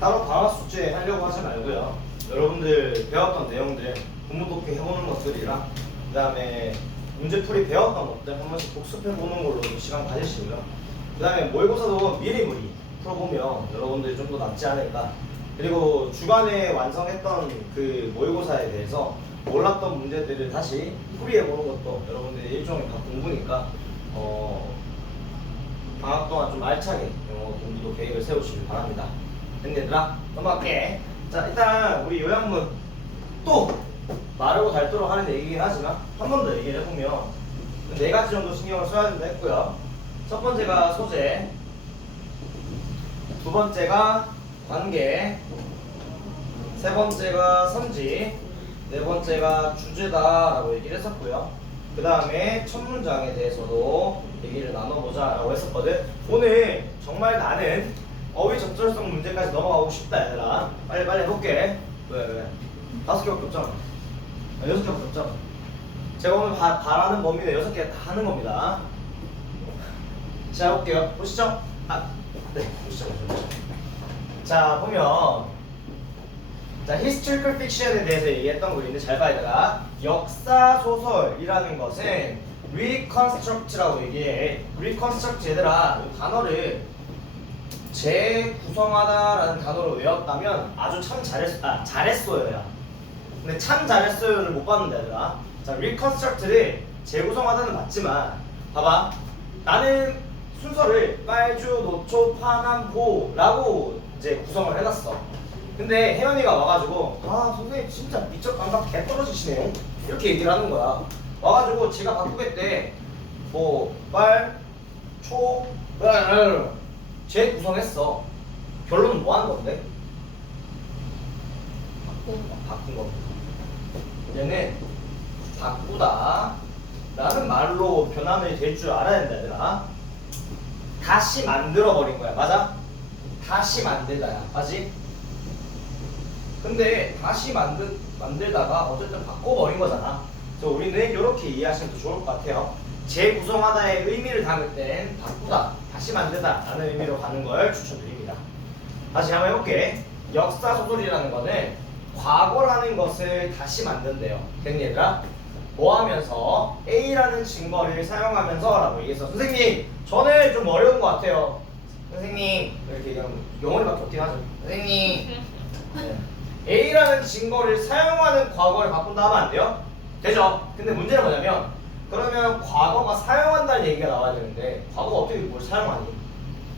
따로 방학 숙제 하려고 하지 말고요. 여러분들 배웠던 내용들 공부 독해 해보는 것들이랑 그 다음에 문제풀이 배웠던 것들 한 번씩 복습해보는 걸로 시간 가지시고요. 그 다음에 모의고사도 미리미리 풀어보면 여러분들이 좀 더 낫지 않을까. 그리고 주간에 완성했던 그 모의고사에 대해서 몰랐던 문제들을 다시 풀이해보는 것도 여러분들의 일종의 다 공부니까 방학 동안 좀 알차게 공부도 계획을 세우시길 바랍니다. 얘들아 넘어갈게. 자, 일단 우리 요양문 또 마르고 닳도록 하는 얘기긴 하지만 한 번 더 얘기를 해보면 네 가지 정도 신경을 써야 된다 했고요. 첫 번째가 소재, 두 번째가 관계, 세 번째가 선지, 네 번째가 주제다라고 얘기를 했었고요. 그 다음에 첫 문장에 대해서도 얘기를 나눠보자라고 했었거든. 오늘 정말 나는 어휘 적절성 문제까지 넘어가고 싶다 얘들아. 빨리 해볼게. 왜? 5개밖에 없잖아. 6개밖에 없잖아. 제가 오늘 바라는 범위는 6개 다 하는 겁니다. 자, 해볼게요. 보시죠. 네, 보시죠. 자, 보면 자, historical fiction에 대해서 얘기했던 거 있는데 잘 봐야 되라. 역사 소설이라는 것은 reconstruct라고 얘기해. reconstruct 얘들아, 이 단어를 재구성하다라는 단어로 외웠다면 아주 참 잘했어요. 야. 근데 참 잘했어요를 못 봤는데 얘들아. 자, reconstruct를 재구성하다는 맞지만 봐봐. 나는 순서를 빨주, 노초, 파남, 보라고 이제 구성을 해놨어. 근데 혜연이가 와가지고 선생님 진짜 미적 감각 개 떨어지시네요 이렇게 얘기를 하는 거야. 와가지고 지가 바꾸겠대. 뭐 빨, 초, 재구성했어. 결론은 뭐 하는 건데? 바꾼 거. 얘는 바꾸다 라는 말로 변환이 될 줄 알아야 된다 얘들아. 다시 만들어 버린 거야. 맞아? 다시 만들다야. 맞지? 근데 다시 만들다가 어쨌든 바꿔버린 거잖아. 그래서 우리는 이렇게 이해하시면 더 좋을 것 같아요. 재구성하다의 의미를 담을 땐 바꾸다, 다시 만들다 라는 의미로 가는 걸 추천드립니다. 다시 한번 해볼게. 역사 소설이라는 거는 과거라는 것을 다시 만든대요. 됐니 얘들아? 뭐 하면서? A라는 증거를 사용하면서 라고 얘기해서 선생님 저는 좀 어려운 것 같아요. 선생님 이렇게 얘기하면 영어리밖에 없긴 하죠. 선생님 네. A라는 증거를 사용하는 과거를 바꾼다 하면 안 돼요? 되죠? 근데 문제는 뭐냐면 그러면 과거가 사용한다는 얘기가 나와야 되는데 과거가 어떻게 뭘 사용하니?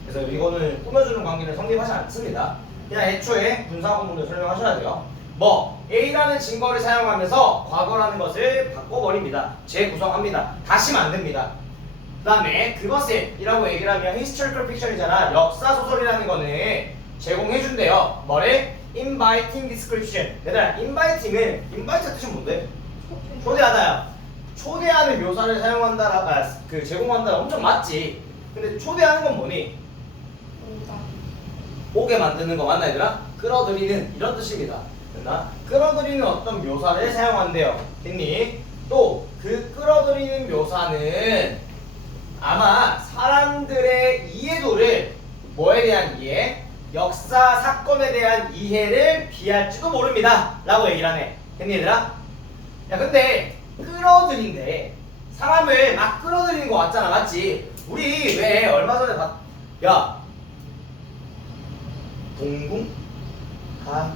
그래서 이거는 꾸며주는 관계는 성립하지 않습니다. 그냥 애초에 분사구문을 설명하셔야 돼요. 뭐 A라는 증거를 사용하면서 과거라는 것을 바꿔버립니다. 재구성합니다. 다시 만듭니다. 그 다음에 그것을 이라고 얘기를 하면 historical fiction이잖아. 역사소설이라는 거는 제공해준대요. 뭐를? inviting description. 얘들아, inviting은 invite 뜻이 뭔데? 초대하다야. 초대하는 묘사를 사용한다, 그 제공한다 엄청 맞지. 근데 초대하는 건 뭐니? 오게 만드는 거 맞나 얘들아? 끌어들이는 이런 뜻입니다. 됐나? 끌어들이는 어떤 묘사를 사용한대요. 됐니? 또 그 끌어들이는 묘사는 아마 사람들의 이해도를 뭐에 대한 이해? 역사 사건에 대한 이해를 비할지도 모릅니다 라고 얘기를 하네. 됐니 얘들아? 야 근데 끌어들인데 사람을 막 끌어들이는 거 같잖아. 맞지? 우리 왜 얼마 전에 야 동궁?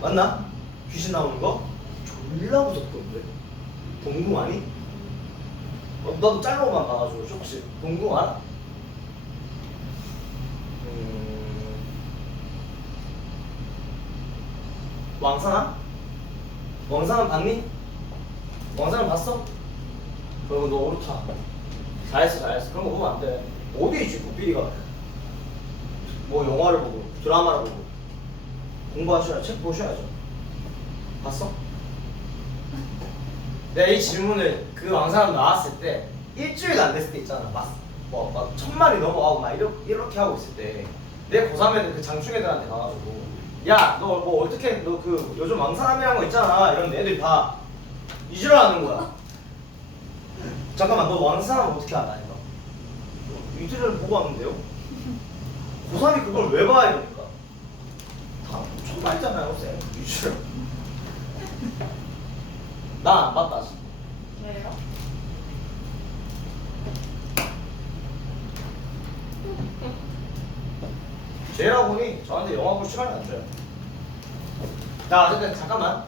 맞나? 귀신 나오는 거? 졸라 무섭던데. 동궁 아니? 나도 짤로만 봐가지고 혹시 동궁 알아? 왕산암? 왕산암 봤니? 왕산암 봤어? 그럼 너 옳다. 잘했어. 그런 거 보면 안 돼. 어디 있지 국비리가? 뭐 영화를 보고 드라마를 보고 공부하셔야 책 보셔야죠. 봤어? 내가 이 질문을 그 왕산암 나왔을 때 일주일도 안 됐을 때 있잖아. 막 1000마리 넘어가고 막 이렇게 하고 있을 때 내 고3 애들 그 장충 애들한테 가가지고 야 너 뭐 어떻게 너 그 요즘 왕산암이라는 거 있잖아 이런 애들이 다 이질하는 거야. 잠깐만 너 왕산암 어떻게 알아? 이거 이틀 전에 보고 왔는데요? 고3이 그걸 왜 봐야 됩니까? 다 말잖아요, 쌤. 유출. 나 안 봤다. 왜요? 쟤라 보니 저한테 영화 볼 시간을 안 줘요. 자, 어쨌든 잠깐만.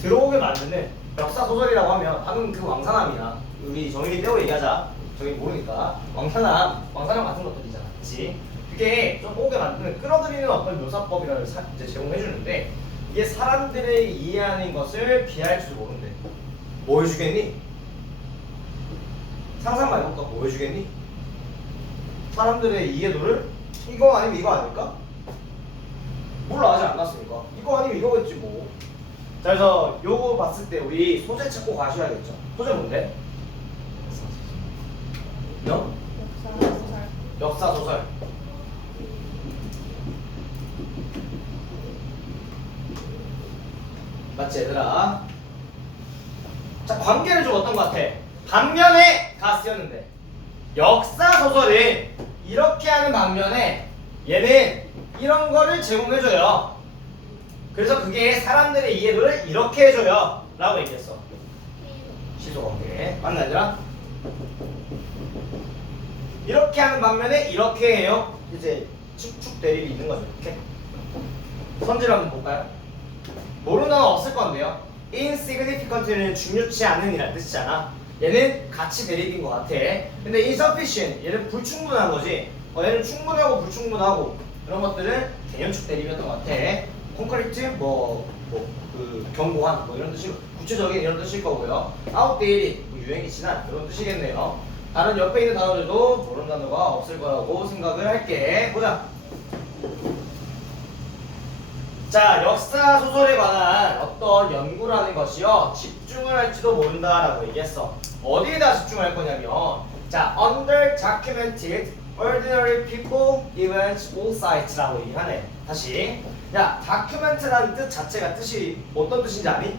들어오게 만드는 역사 소설이라고 하면 방금 그 왕사남이나 우리 정인이 빼고 얘기하자. 정인이 모르니까 왕사남 같은 것들이잖아, 그렇지? 그게 좀 오게 만드는 끌어들이는 어떤 묘사법이라는 이제 제공해 주는데 이게 사람들의 이해하는 것을 비할 줄 모른대. 뭐 해주겠니? 상상만 해볼까? 뭐 해주겠니? 사람들의 이해도를 이거 아니면 이거 아닐까? 몰라, 아직 안 났으니까 이거 아니면 이거겠지 뭐. 자, 그래서 요거 봤을 때 우리 소재 찾고 가셔야겠죠. 소재 뭔데? 너? 역사소설. 역사 소설. 맞지 얘들아? 자, 관계는 좀 어떤 것 같아? 반면에 가 쓰였는데 역사 소설은 이렇게 하는 반면에 얘는 이런 거를 제공해줘요. 그래서 그게 사람들의 이해도를 이렇게 해줘요 라고 얘기했어. 시소관계 맞나 얘들아? 이렇게 하는 반면에 이렇게 해요. 이제 축축 대립이 있는 거죠. 이렇게 선지를 한번 볼까요? 모르는 단어 없을 건데요. insignificant는 중요치 않은 이란 뜻이잖아. 얘는 가치 대립인 것 같아. 근데 insufficient 얘는 불충분한 거지. 얘는 충분하고 불충분하고 그런 것들은 개념축 대립이었던 것 같아. 콘크리트 그 견고한 뭐 이런 뜻이 구체적인 이런 뜻일 거고요. outdated 뭐 유행이 지난 이런 뜻이겠네요. 다른 옆에 있는 단어들도 모르는 단어가 없을 거라고 생각을 할게. 보자. 자, 역사 소설에 관한 어떤 연구라는 것이요 집중을 할지도 모른다라고 얘기했어. 어디에다 집중을 할 거냐면 자, under documented ordinary people, events, all sites라고 얘기하네. 다시 야, 다큐멘트라는 뜻 자체가 뜻이 어떤 뜻인지 아니?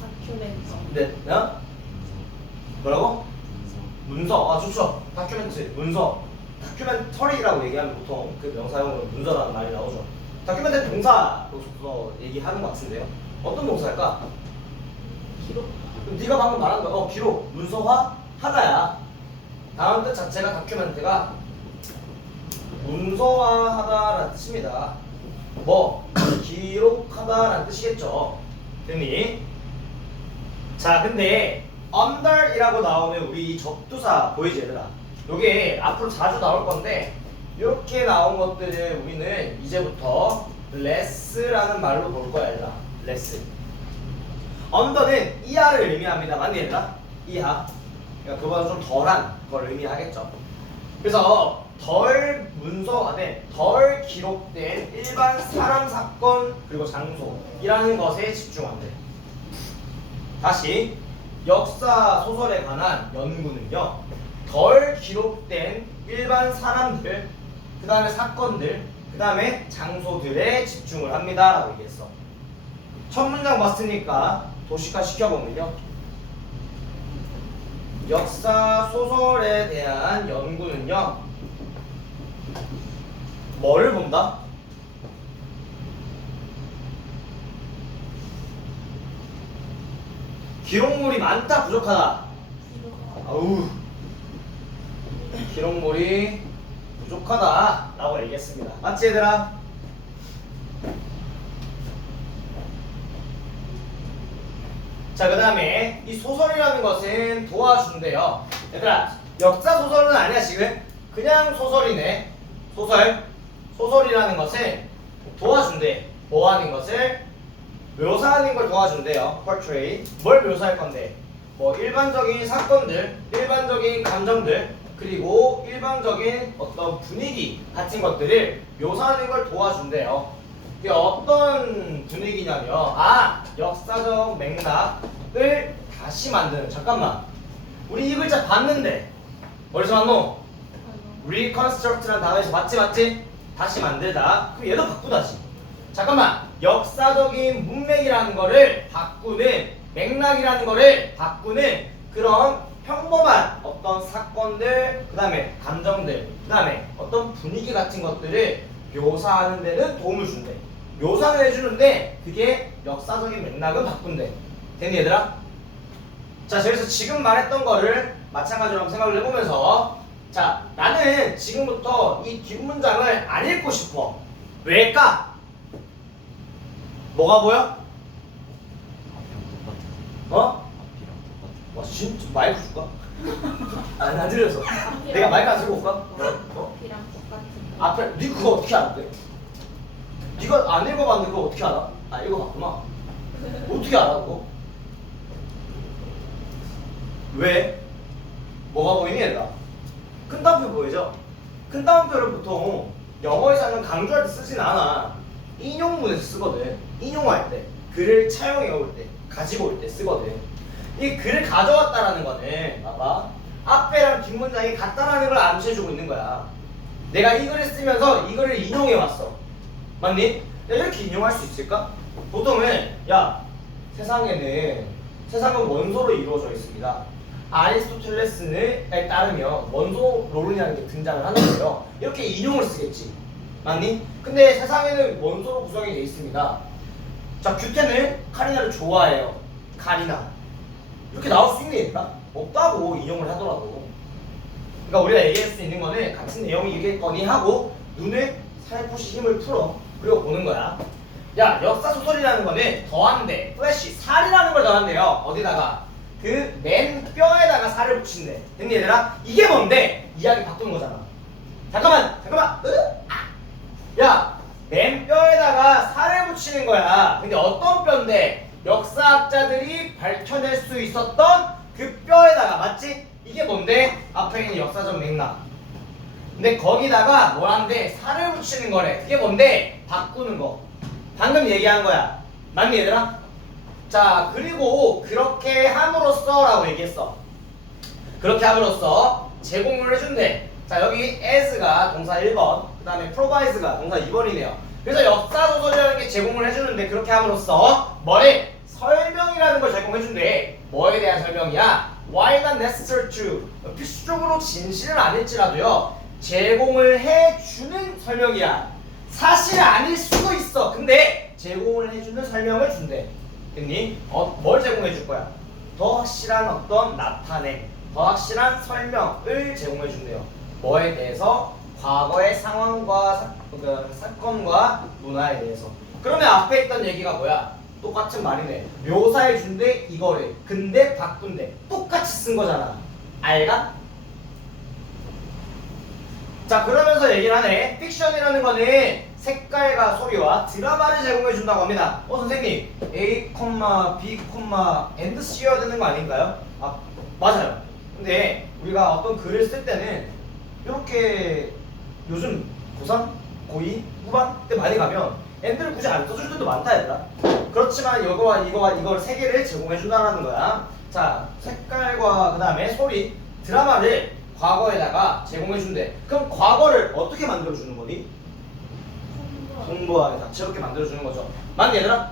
다큐멘터. 네, 어? 뭐라고? 문서. 아, 좋죠. 다큐멘트, 문서. 다큐멘터리라고 얘기하면 보통 그 명사용으로 문서라는 말이 나오죠. 다큐멘트 동사로서 얘기하는 것 같은데요. 어떤 동사일까? 기록. 그럼 네가 방금 말한 거, 기록, 문서화, 하다야. 다음 뜻 자체가 다큐멘트가 문서화하다라는 뜻입니다. 뭐 기록하다라는 뜻이겠죠. 됐니? 자, 근데 under이라고 나오는 우리 이 접두사 보이지 얘들아? 요게 앞으로 자주 나올 건데 이렇게 나온 것들을 우리는 이제부터 less라는 말로 볼 거야 얘들아. less. under는 이하를 의미합니다. 맞니 얘들아? 이하. 그러니까 그보다 좀 덜한 걸 의미하겠죠. 그래서 덜 문서화된, 덜 기록된 일반 사람, 사건, 그리고 장소이라는 것에 집중한대. 다시 역사 소설에 관한 연구는요 덜 기록된 일반 사람들, 그 다음에 사건들, 그 다음에 장소들에 집중을 합니다 라고 얘기했어. 첫 문장 봤으니까 도식화 시켜보면요 역사 소설에 대한 연구는요 뭐를 본다? 기록물이 많다 부족하다? 아우, 기록물이 부족하다 라고 얘기했습니다. 맞지 얘들아? 자, 그 다음에 이 소설이라는 것은 도와준대요. 얘들아, 역사 소설은 아니야 지금? 그냥 소설이네. 소설이라는 것은 도와준대. 뭐 하는 것을? 묘사하는 걸 도와준대요. portray. 뭘 묘사할 건데? 뭐 일반적인 사건들, 일반적인 감정들, 그리고 일반적인 어떤 분위기 같은 것들을 묘사하는 걸 도와준대요. 이게 어떤 분위기냐면 역사적 맥락을 다시 만드는. 잠깐만, 우리 이 글자 봤는데 어디서 봤노? reconstruct라는 단어에서 맞지? 다시 만들다. 그럼 얘도 바꾸다지. 잠깐만, 역사적인 문맥이라는 거를 바꾸는, 맥락이라는 거를 바꾸는 그런 평범한 어떤 사건들, 그 다음에 감정들, 그 다음에 어떤 분위기 같은 것들을 묘사하는 데는 도움을 준대. 묘사는 해주는데 그게 역사적인 맥락은 바꾼대. 됐니 얘들아? 자, 그래서 지금 말했던 거를 마찬가지로 한번 생각을 해보면서, 자, 나는 지금부터 이 뒷문장을 안 읽고 싶어. 왜일까? 뭐가 보여? 앞이랑 똑같아. 어? 앞이랑 똑같아. 와, 진짜 마이크 줄까? 안 들려서. 내가 마이크 안 들고 올까? 어? B랑 똑같은. 앞에 니 그거 어떻게 알았대? 네가 안 읽어봤는데 그거 어떻게 알아? 아, 읽어봤구나. 어떻게 알아 그거? 왜? 뭐가 보이니 얘들아? 큰 따옴표 보이죠? 큰 따옴표를 보통 영어에서는 강조할 때 쓰진 않아. 인용문에서 쓰거든. 인용할 때, 글을 차용해 올 때, 가지고 올 때 쓰거든. 이 글을 가져왔다라는 거는 봐봐, 앞에랑 뒷문장이 같다라는 걸 암시해주고 있는 거야. 내가 이 글을 쓰면서 이 글을 인용해 왔어. 맞니? 내가 이렇게 인용할 수 있을까? 보통은 세상은 원소로 이루어져 있습니다. 아리스토텔레스에 따르면 원소론이라는 게 등장을 하는 거예요. 이렇게 인용을 쓰겠지. 맞니? 근데 세상에는 원소로 구성이 되어 있습니다. 자, 규태는 카리나를 좋아해요. 카리나. 이렇게 나올 수 있는 얘기가 없다고 인용을 하더라도. 그러니까 우리가 얘기할 수 있는 거는 같은 내용이겠거니 하고 눈에 살포시 힘을 풀어. 그리고 보는 거야. 야, 역사 소설이라는 거는 더한데, 플래시, 살이라는 걸 더한대요. 어디다가? 그 맨 뼈에다가 살을 붙인대. 됐니 얘들아? 이게 뭔데? 이야기 바꾸는 거잖아. 잠깐만. 야, 맨 뼈에다가 살을 붙이는 거야. 근데 어떤 뼈인데? 역사학자들이 밝혀낼 수 있었던 그 뼈에다가, 맞지? 이게 뭔데? 앞에 있는 역사적 맥락. 근데 거기다가 뭐란데? 살을 붙이는 거래. 그게 뭔데? 바꾸는 거. 방금 얘기한 거야. 맞니 얘들아? 자, 그리고 그렇게 함으로써 라고 얘기했어. 그렇게 함으로써 제공을 해준대. 자, 여기 as가 동사 1번, 그 다음에 provide가 동사 2번이네요. 그래서 역사소설이라는 게 제공을 해주는데, 그렇게 함으로써 뭐에? 설명이라는 걸 제공해준대. 뭐에 대한 설명이야? Why not necessary to? 필수적으로 진실은 아닐지라도요, 제공을 해주는 설명이야. 사실 아닐 수도 있어. 근데 제공을 해주는 설명을 준대. 됐니? 뭘 제공해 줄 거야? 더 확실한 어떤 나타냄, 더 확실한 설명을 제공해 준대요. 뭐에 대해서? 과거의 상황과 사건과 문화에 대해서. 그러면 앞에 있던 얘기가 뭐야? 똑같은 말이네. 묘사해 준대 이거래. 근데 바꾼대. 똑같이 쓴 거잖아. 알가? 자, 그러면서 얘기를 하네. 픽션이라는 거는 색깔과 소리와 드라마를 제공해 준다고 합니다. 선생님, A, B, and C여야 되는 거 아닌가요? 아, 맞아요. 근데 우리가 어떤 글을 쓸 때는 이렇게 요즘 고3, 고2, 후반 때 많이 가면 and를 굳이 안 써줄 때도 많다 얘들아. 그렇지만 이거와 이걸 세 개를 제공해 준다는 거야. 자, 색깔과 그 다음에 소리, 드라마를 과거에다가 제공해 준대. 그럼 과거를 어떻게 만들어 주는 거니? 공부하게 다채롭게 만들어주는 거죠. 맞니 얘들아?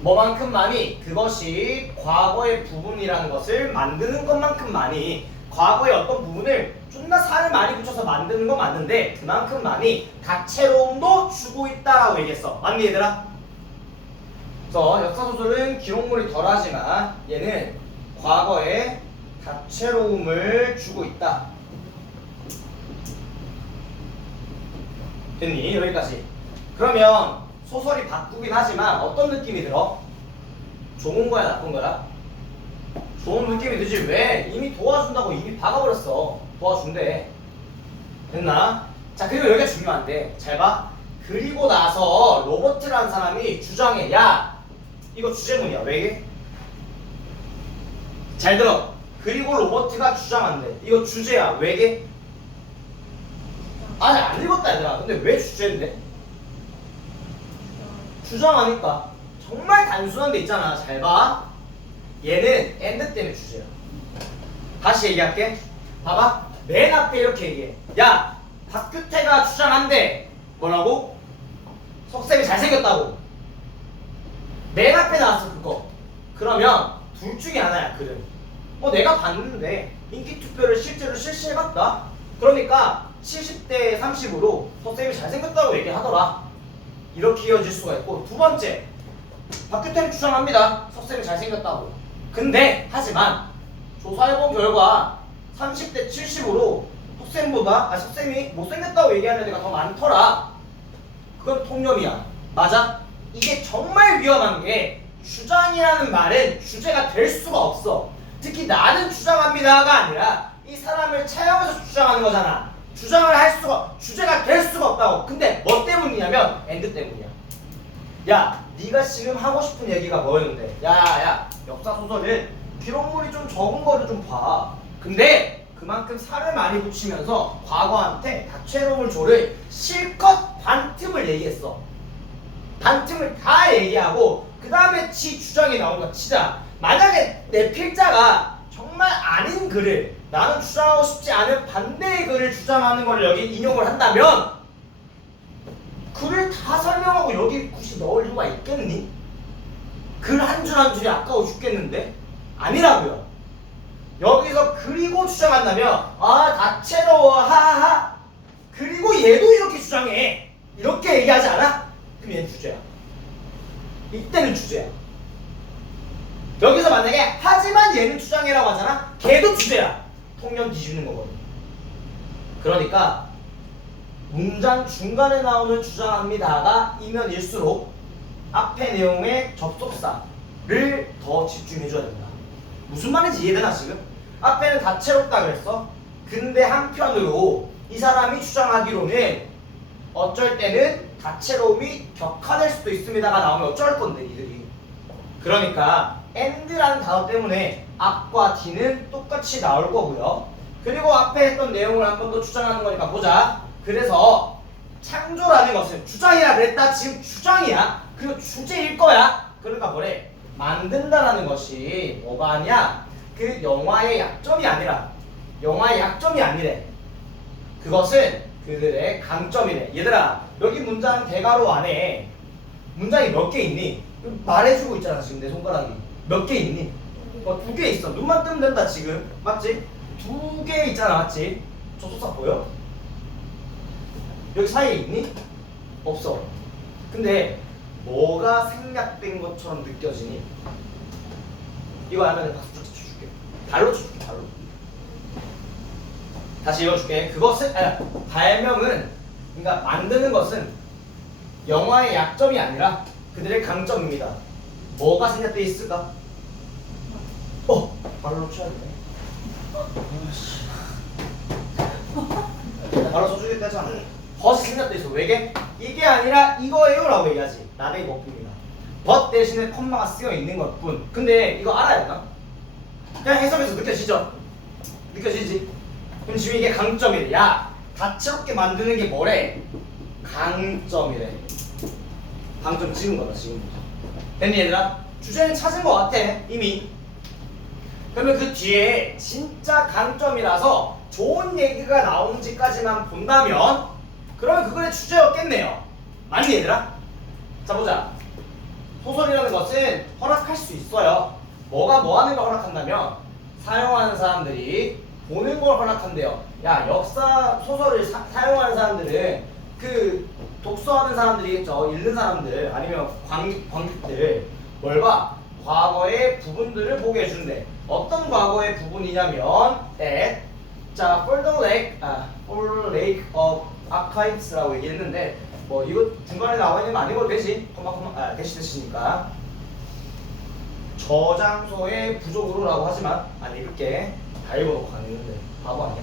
뭐만큼만이? 그것이 과거의 부분이라는 것을 만드는 것만큼만이, 과거의 어떤 부분을 존나 살을 많이 붙여서 만드는 건 맞는데 그만큼만이 다채로움도 주고 있다라고 얘기했어. 맞니 얘들아? 그래서 역사소설은 기록물이 덜하지만 얘는 과거에 다채로움을 주고 있다. 됐니? 여기까지. 그러면 소설이 바꾸긴 하지만 어떤 느낌이 들어? 좋은 거야, 나쁜 거야? 좋은 느낌이 들지. 왜? 이미 도와준다고 이미 박아버렸어. 도와준대. 됐나? 자, 그리고 여기가 중요한데 잘 봐. 그리고 나서 로버트라는 사람이 주장해. 야, 이거 주제문이야. 왜게? 잘 들어. 그리고 로버트가 주장한대. 이거 주제야. 왜게? 아직 안 읽었다 얘들아. 근데 왜 주제인데? 주장하니까. 정말 단순한 데 있잖아. 잘 봐. 얘는 and 때문에 주제야. 다시 얘기할게. 봐봐. 맨 앞에 이렇게 얘기해. 야, 박규태가 주장한대. 뭐라고? 석쌤이 잘생겼다고. 맨 앞에 나왔어 그거. 그러면 둘 중에 하나야 글은. 내가 봤는데 인기투표를 실제로 실시해봤다. 그러니까 70대 30으로 서쌤이 잘생겼다고 얘기하더라. 이렇게 이어질 수가 있고, 두 번째, 박규태는 주장합니다. 서쌤이 잘생겼다고. 근데 하지만 조사해본 결과 30대 70으로 석쌤이 못생겼다고 얘기하는 애가 더 많더라. 그건 통념이야. 맞아? 이게 정말 위험한 게 주장이라는 말은 주제가 될 수가 없어. 특히 나는 주장합니다가 아니라 이 사람을 차용해서 주장하는 거잖아. 주제가 될 수가 없다고. 근데 뭐 때문이냐면 엔드 때문이야. 야, 네가 지금 하고 싶은 얘기가 뭐였는데? 야, 역사 소설은 기록물이 좀 적은 거를 좀 봐. 근데 그만큼 살을 많이 붙이면서 과거한테 다채로움을 줘를 실컷 반틈을 얘기했어. 반틈을 다 얘기하고 그 다음에 지 주장이 나온 거 치자. 만약에 내 필자가 정말 아닌 글을, 나는 주장하고 싶지 않은 반대의 글을 주장하는 걸 여기 인용을 한다면 글을 다 설명하고 여기 굳이 넣을 이유가 있겠니? 글 한 줄 한 줄이 아까워 죽겠는데? 아니라고요. 여기서 그리고 주장한다면 다채로워 하하하, 그리고 얘도 이렇게 주장해, 이렇게 얘기하지 않아? 그럼 얘는 주제야. 이때는 주제야. 여기서 만약에 하지만 얘는 주장해라고 하잖아? 걔도 주제야. 통념 뒤집는 거거든. 그러니까 문장 중간에 나오는 주장합니다가 이면일수록 앞에 내용의 접속사를 더 집중해줘야 된다. 무슨 말인지 이해되나 지금? 앞에는 다채롭다 그랬어. 근데 한편으로 이 사람이 주장하기로는 어쩔 때는 다채로움이 격화될 수도 있습니다가 나오면 어쩔 건데 이들이. 그러니까 and라는 단어 때문에 앞과 뒤는 똑같이 나올 거고요. 그리고 앞에 했던 내용을 한 번 더 주장하는 거니까 보자. 그래서 창조라는 것은 주장이라 그랬다. 지금 주장이야. 그리고 주제일 거야. 그러니까 뭐래? 만든다라는 것이 뭐가 아니야? 그 영화의 약점이 아니라, 영화의 약점이 아니래. 그것은 그들의 강점이래. 얘들아, 여기 문장 대괄호 안에 문장이 몇 개 있니? 말해주고 있잖아. 지금 내 손가락이 몇 개 있니? 2개 있어. 눈만 뜨면 된다 지금. 맞지? 2개 있잖아. 맞지? 접속사 보여? 여기 사이에 있니? 없어. 근데 뭐가 생략된 것처럼 느껴지니? 이거 하면 박수 쳐줄게. 발로 쳐줄게. 발로. 다시 읽어줄게. 발명은, 그러니까 만드는 것은 영화의 약점이 아니라 그들의 강점입니다. 뭐가 생략되어 있을까? 발로 쳐야 돼. 바로 써주겠다 했잖아. 벗이 생략되어 있어. 왜게? 이게 아니라 이거예요 라고 얘기하지. 나의 먹기입니다. 벗 대신에 콤마가 쓰여 있는 것뿐. 근데 이거 알아야 되나? 그냥 해석해서 느껴지죠? 느껴지지? 그럼 지금 이게 강점이래. 야, 다채롭게 만드는 게 뭐래? 강점이래. 강점 찍은 거다 지금부터. 됐니 얘들아? 주제는 찾은 거 같아 이미. 그러면 그 뒤에 진짜 강점이라서 좋은 얘기가 나오는지까지만 본다면 그러면 그거의 주제였겠네요. 맞니 얘들아? 자 보자. 소설이라는 것은 허락할 수 있어요. 뭐가 뭐 하는 걸 허락한다면 사용하는 사람들이 보는 걸 허락한대요. 야, 역사 소설을 사용하는 사람들은 그 독서하는 사람들이겠죠. 읽는 사람들 아니면 관객들 뭘 봐? 과거의 부분들을 보게 해준대. 어떤 과거의 부분이냐면 자, for the lake of archives라고 얘기했는데 뭐 이거 중간에 나와 있는 거 아니고 되지? 대시니까 저장소의 부족으로라고 하지만 안 읽을게. 다 읽어놓고 안 읽는데 바보 아니야?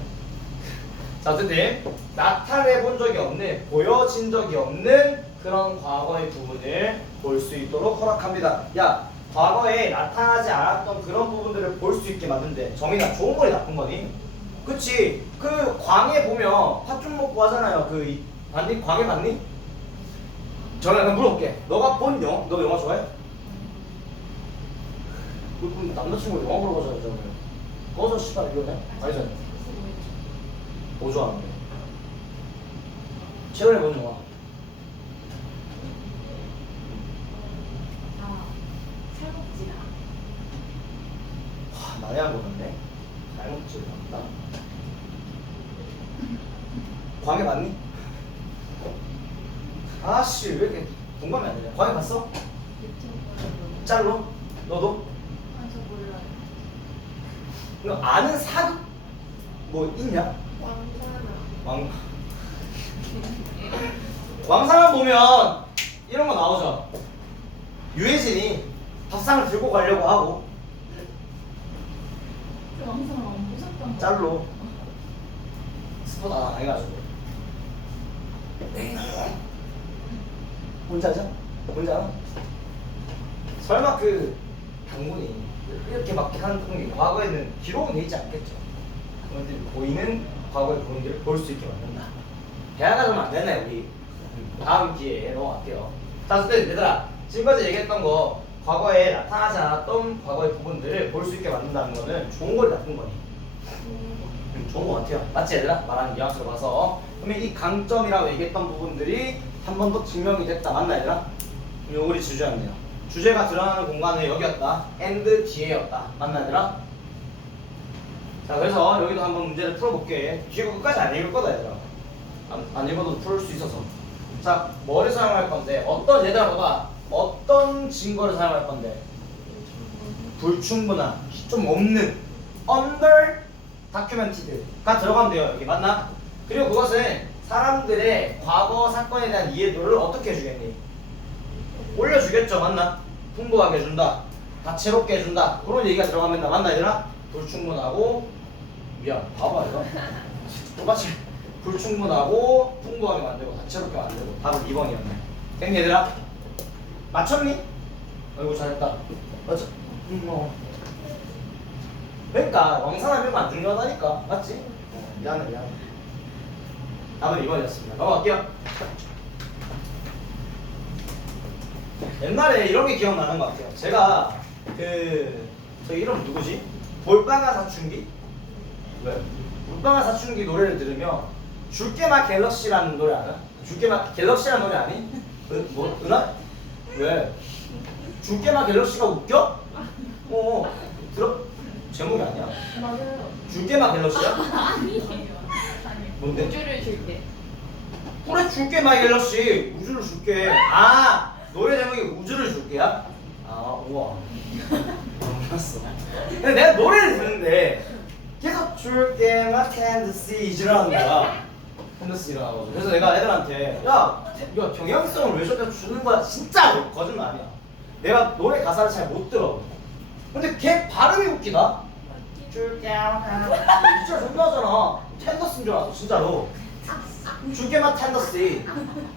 자, 어쨌든 나타내본 적이 없는, 보여진 적이 없는 그런 과거의 부분을 볼 수 있도록 허락합니다. 야, 과거에 나타나지 않았던 그런 부분들을 볼 수 있게 만든대. 정인아, 좋은 거니 나쁜 거니? 그치? 그 광해 보면 팥죽 먹고 하잖아요. 봤니? 광해 봤니? 정인아, 그럼 물어볼게. 너가 본 영화, 너 영화 좋아해? 그럼 남자친구 영화 보러 가자잖아요. 꺼져 씨발 이러네? 아니잖아. 뭐 좋아하는데? 최근에 본 영화? 살먹지라. 많이 한 거 같네. 잘못지 않다. 아씨 왜 이렇게 공감이 안 되냐? 과외 갔어? 유튜브로. 짤로? 너도? 아저 몰라요. 너 아는 사극 뭐 있냐? 왕사나. 왕상한 보면 이런 거 나오죠. 유해진이 밥상을 들고 가려고 하고 그 왕사나 안 보셨던 거. 짤로 스포 안 해가지고 뭔지 알죠? 뭔지 알아? 설마 그 당군이 이렇게 막 하는 게 과거에는 기록은 돼 있지 않겠죠. 그런데 보이는 과거의 그런들을 볼 수 있게 만든다. 대화가 좀 안 되네 우리. 다음 기회에 넘어갈게요. 자, 선생님 얘들아 지금까지 얘기했던 거 과거에 나타나지 않았던 과거의 부분들을 볼 수 있게 만든다는 거는 좋은 거니 나쁜 거니? 좋은 거 같아요. 맞지 얘들아? 말하는 뉘앙스로 봐서. 그러면 이 강점이라고 얘기했던 부분들이 한 번 더 증명이 됐다. 맞나 얘들아? 그럼 요거리 주제였네요. 주제가 드러나는 공간은 여기였다. and 뒤에였다. 맞나 얘들아? 자, 그래서 여기도 한번 문제를 풀어볼게. 뒤에 끝까지 안 읽을 거다 얘들아. 안 읽어도 풀 수 있어서. 자, 뭐를 사용할 건데? 어떤 얘들아 봐봐. 어떤 증거를 사용할 건데? 불충분한, 좀 없는 under documented가 들어가면 돼요. 여기 맞나? 그리고 그것은 사람들의 과거 사건에 대한 이해도를 어떻게 해주겠니? 올려주겠죠. 맞나? 풍부하게 해준다. 다채롭게 해준다. 그런 얘기가 들어가면 다 맞나 얘들아? 불충분하고 미안 봐봐 이거 똑같이 불충분하고 풍부하게 만들고 다채롭게 만들고 답은 2번이었네. 됐니 얘들아? 맞췄니? 어이구 잘했다. 맞죠? 그러니까 왕산하면 안 중요하다니까. 맞지? 미안해. 답은 2번이었습니다. 넘어갈게요. 옛날에 이런 게 기억나는 것 같아요. 제가 저 이름 누구지? 볼빵아 사춘기? 왜? 볼빵아 사춘기 노래를 들으면 줄게마 갤럭시라는 노래 알아? 줄게마 갤럭시라는 노래 아니? 뭐 은하? 왜? 줄게마 갤럭시가 웃겨? 들어? 제목이 아니야. 맞아요. 줄게마 갤럭시야? 아니에요. 뭔데? 우주를 줄 때. 그래 줄게 마이 갤럭시 우주를 줄게. 노래 제목이 우주를 줄게야? 우와 몰랐어. 근데 내가 노래를 듣는데 계속 줄게 마 텐더시 이지라는 거야. 텐더시 일어나고. 그래서 내가 애들한테 야 경향성을 왜 저렇게 주는 거야? 진짜 거짓말 아니야. 내가 노래 가사를 잘 못 들어. 근데 걔 발음이 웃기다. 줄게 진짜 존나잖아. 텐더스인 줄 알았어 진짜로. 줄게만 텐더시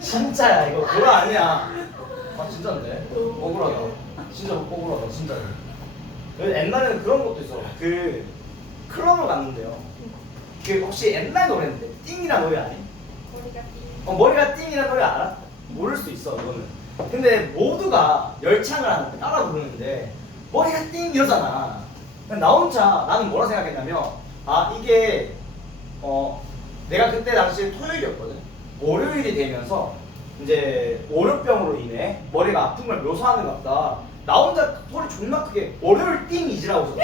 진짜야 이거 그거 아니야. 진짜인데 억울하다. 진짜 억울하다 진짜로. 옛날에는 그런 것도 있어. 그 클럽을 갔는데요. 그 혹시 옛날 노래인데 띵이라는 노래 아니? 머리가 머리가 띵이라는 노래 알아? 모를 수 있어 이거는. 근데 모두가 열창을 하는데 따라 부르는데 머리가 띵 이러잖아. 나 혼자 나는 뭐라 생각했냐면 이게 내가 그때 당시 토요일이었거든. 월요일이 되면서 이제 월요병으로 인해 머리가 아픈 걸 묘사하는 것 같다. 나 혼자 소리 존나 크게 월요일 띵이지라고 썼다.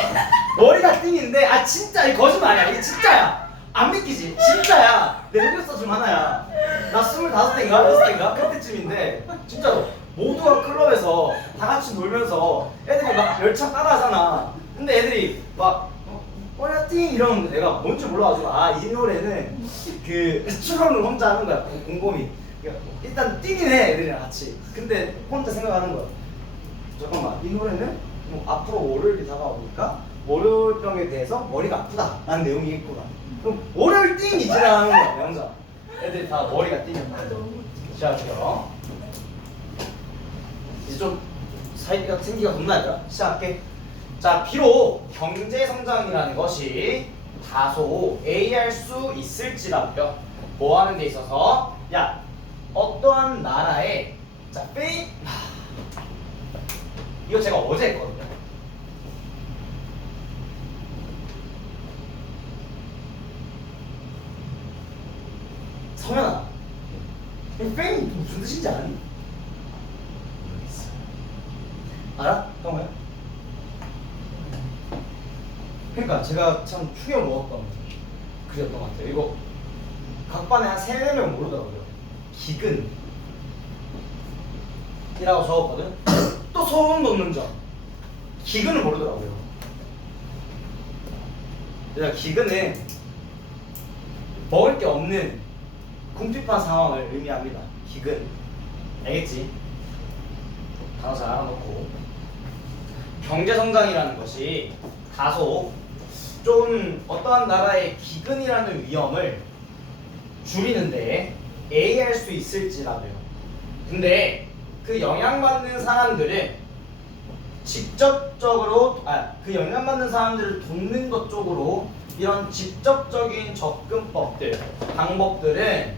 머리가 띵인데 진짜 이 거짓말이야. 이게 진짜야. 안 믿기지? 진짜야. 내 흑역사 중 하나야. 나 25대인가 6대인가 그때쯤인데 진짜로 모두가 클럽에서 다 같이 놀면서 애들이 막 열창 따라하잖아. 근데 애들이 막 머리가 띵 이러는데 내가 뭔지 몰라가지고 이 노래는 그 추론을 혼자 하는 거야. 곰곰이. 일단 띵이네 애들이랑 같이. 근데 혼자 생각하는 거야. 잠깐만 이 노래는 뭐 앞으로 월요일이 다가오니까 월요일병에 대해서 머리가 아프다 라는 내용이겠구나. 그럼 월요일 띵이지라는 거야 내 혼자. 애들이 다 머리가 띵이었나. 시작할게요. 이제 좀 사이가 생기가 겁나 얘들아. 시작할게. 자, 비록 경제 성장이라는 것이 다소 A할 수 있을지라도요. 뭐 하는 데 있어서 어떠한 나라의 이거 제가 어제 했거든요. 성현아, 페이 무슨 뜻인지 아니? 알아? 형은? 그러니까 제가 참 충격 먹었던 글이었던 것 같아요. 이거 각 반에 한 3-4명 모르더라고요. 기근 이라고 적었거든. 또 소름 돋는 점. 기근을 모르더라고요. 그래서 기근은 먹을 게 없는 궁핍한 상황을 의미합니다. 기근. 알겠지? 단어 잘 알아놓고. 경제성장이라는 것이 다소 좀 어떠한 나라의 기근이라는 위험을 줄이는데 A할 수 있을지라도요. 근데 그 영향받는 사람들은 직접적으로 그 영향받는 사람들을 돕는 것 쪽으로 이런 직접적인 접근법들, 방법들은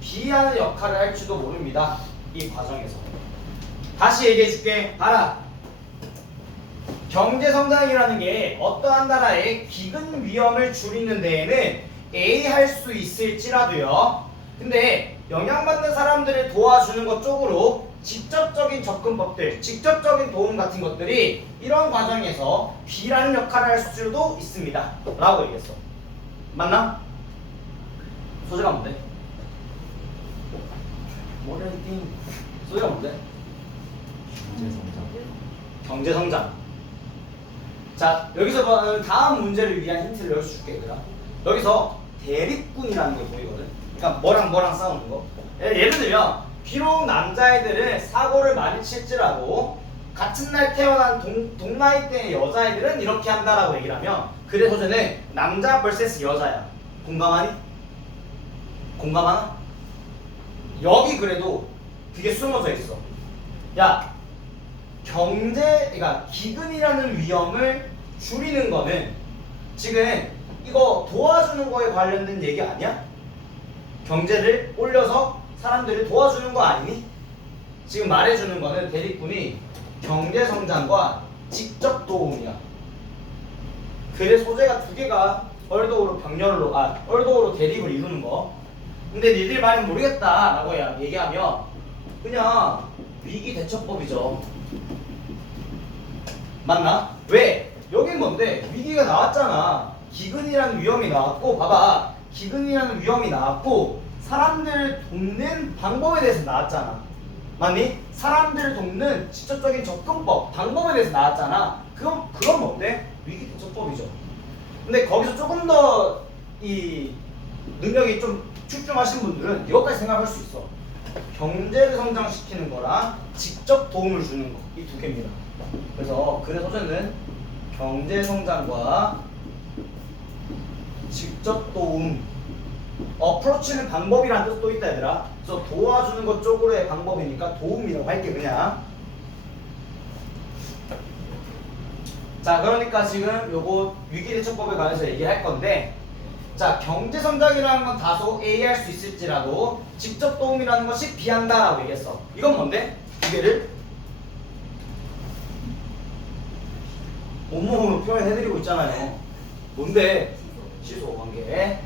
비하는 역할을 할지도 모릅니다. 이 과정에서. 다시 얘기해 줄게. 봐라. 경제성장이라는 게 어떠한 나라의 기근 위험을 줄이는 데에는 A 할 수 있을지라도요. 근데 영향받는 사람들을 도와주는 것 쪽으로 직접적인 접근법들, 직접적인 도움 같은 것들이 이런 과정에서 B라는 역할을 할 수도 있습니다. 라고 얘기했어. 맞나? 소재가 뭔데? 뭐래팅? 소재가 뭔데? 경제성장. 경제성장. 자, 여기서 다음 문제를 위한 힌트를 여기서 줄게, 얘들아. 여기서 대립군이라는 게 보이거든. 그러니까 뭐랑 싸우는 거. 예를 들면 비록 남자애들은 사고를 많이 칠지라도 같은 날 태어난 동나이 때의 여자애들은 이렇게 한다라고 얘기를 하면 그래 소재는 남자 vs 여자야. 공감하니? 공감하나? 여기 그래도 그게 숨어져 있어. 야, 그러니까 기근이라는 위험을 줄이는 거는 지금 이거 도와주는 거에 관련된 얘기 아니야? 경제를 올려서 사람들을 도와주는 거 아니니? 지금 말해주는 거는 대립군이 경제 성장과 직접 도움이야. 그래 소재가 두 개가 얼도어로 대립을 이루는 거. 근데 니들 말은 모르겠다라고 얘기하면 그냥 위기 대처법이죠. 맞나? 왜? 여긴 뭔데? 위기가 나왔잖아. 기근이라는 위험이 나왔고, 봐봐. 기근이라는 위험이 나왔고, 사람들을 돕는 방법에 대해서 나왔잖아. 맞니? 사람들을 돕는 직접적인 접근법, 방법에 대해서 나왔잖아. 그건 뭔데? 위기 대처법이죠. 근데 거기서 조금 더 이 능력이 좀 출중하신 분들은 이것까지 생각할 수 있어. 경제를 성장시키는 거랑 직접 도움을 주는 거. 이 두 개입니다. 그래서 글의 소재는 경제 성장과 직접 도움. 어프로치는 방법이라는 뜻도 있다 얘들아. 그래서 도와주는 것 쪽으로의 방법이니까 도움이라고 할게 그냥. 자, 그러니까 지금 요거 위기대처법에 관해서 얘기할 건데, 자, 경제성장이라는 건 다소 A 할 수 있을지라도 직접 도움이라는 것이 B한다라고 얘기했어. 이건 뭔데? 두 개를 온몸으로 표현해드리고 있잖아요. 뭔데? 시소 관계.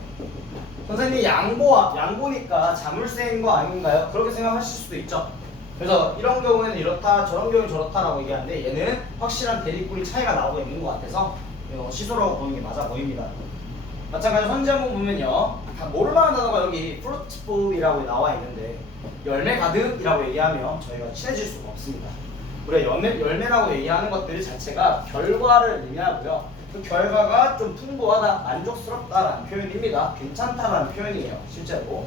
선생님 양보니까 자물쇠인 거 아닌가요? 그렇게 생각하실 수도 있죠. 그래서 이런 경우에는 이렇다, 저런 경우는 저렇다라고 얘기하는데 얘는 확실한 대립군이 차이가 나오고 있는 것 같아서 시소라고 보는 게 맞아 보입니다. 마찬가지로 현재 한번 보면요, 다 모를만한 단어가 여기 fruitful이라고 나와 있는데 열매 가득이라고 얘기하면 저희가 친해질 수가 없습니다. 우리가 열매라고 얘기하는 것들 자체가 결과를 의미하고요. 그 결과가 좀 풍부하다, 만족스럽다라는 표현입니다. 괜찮다라는 표현이에요, 실제로.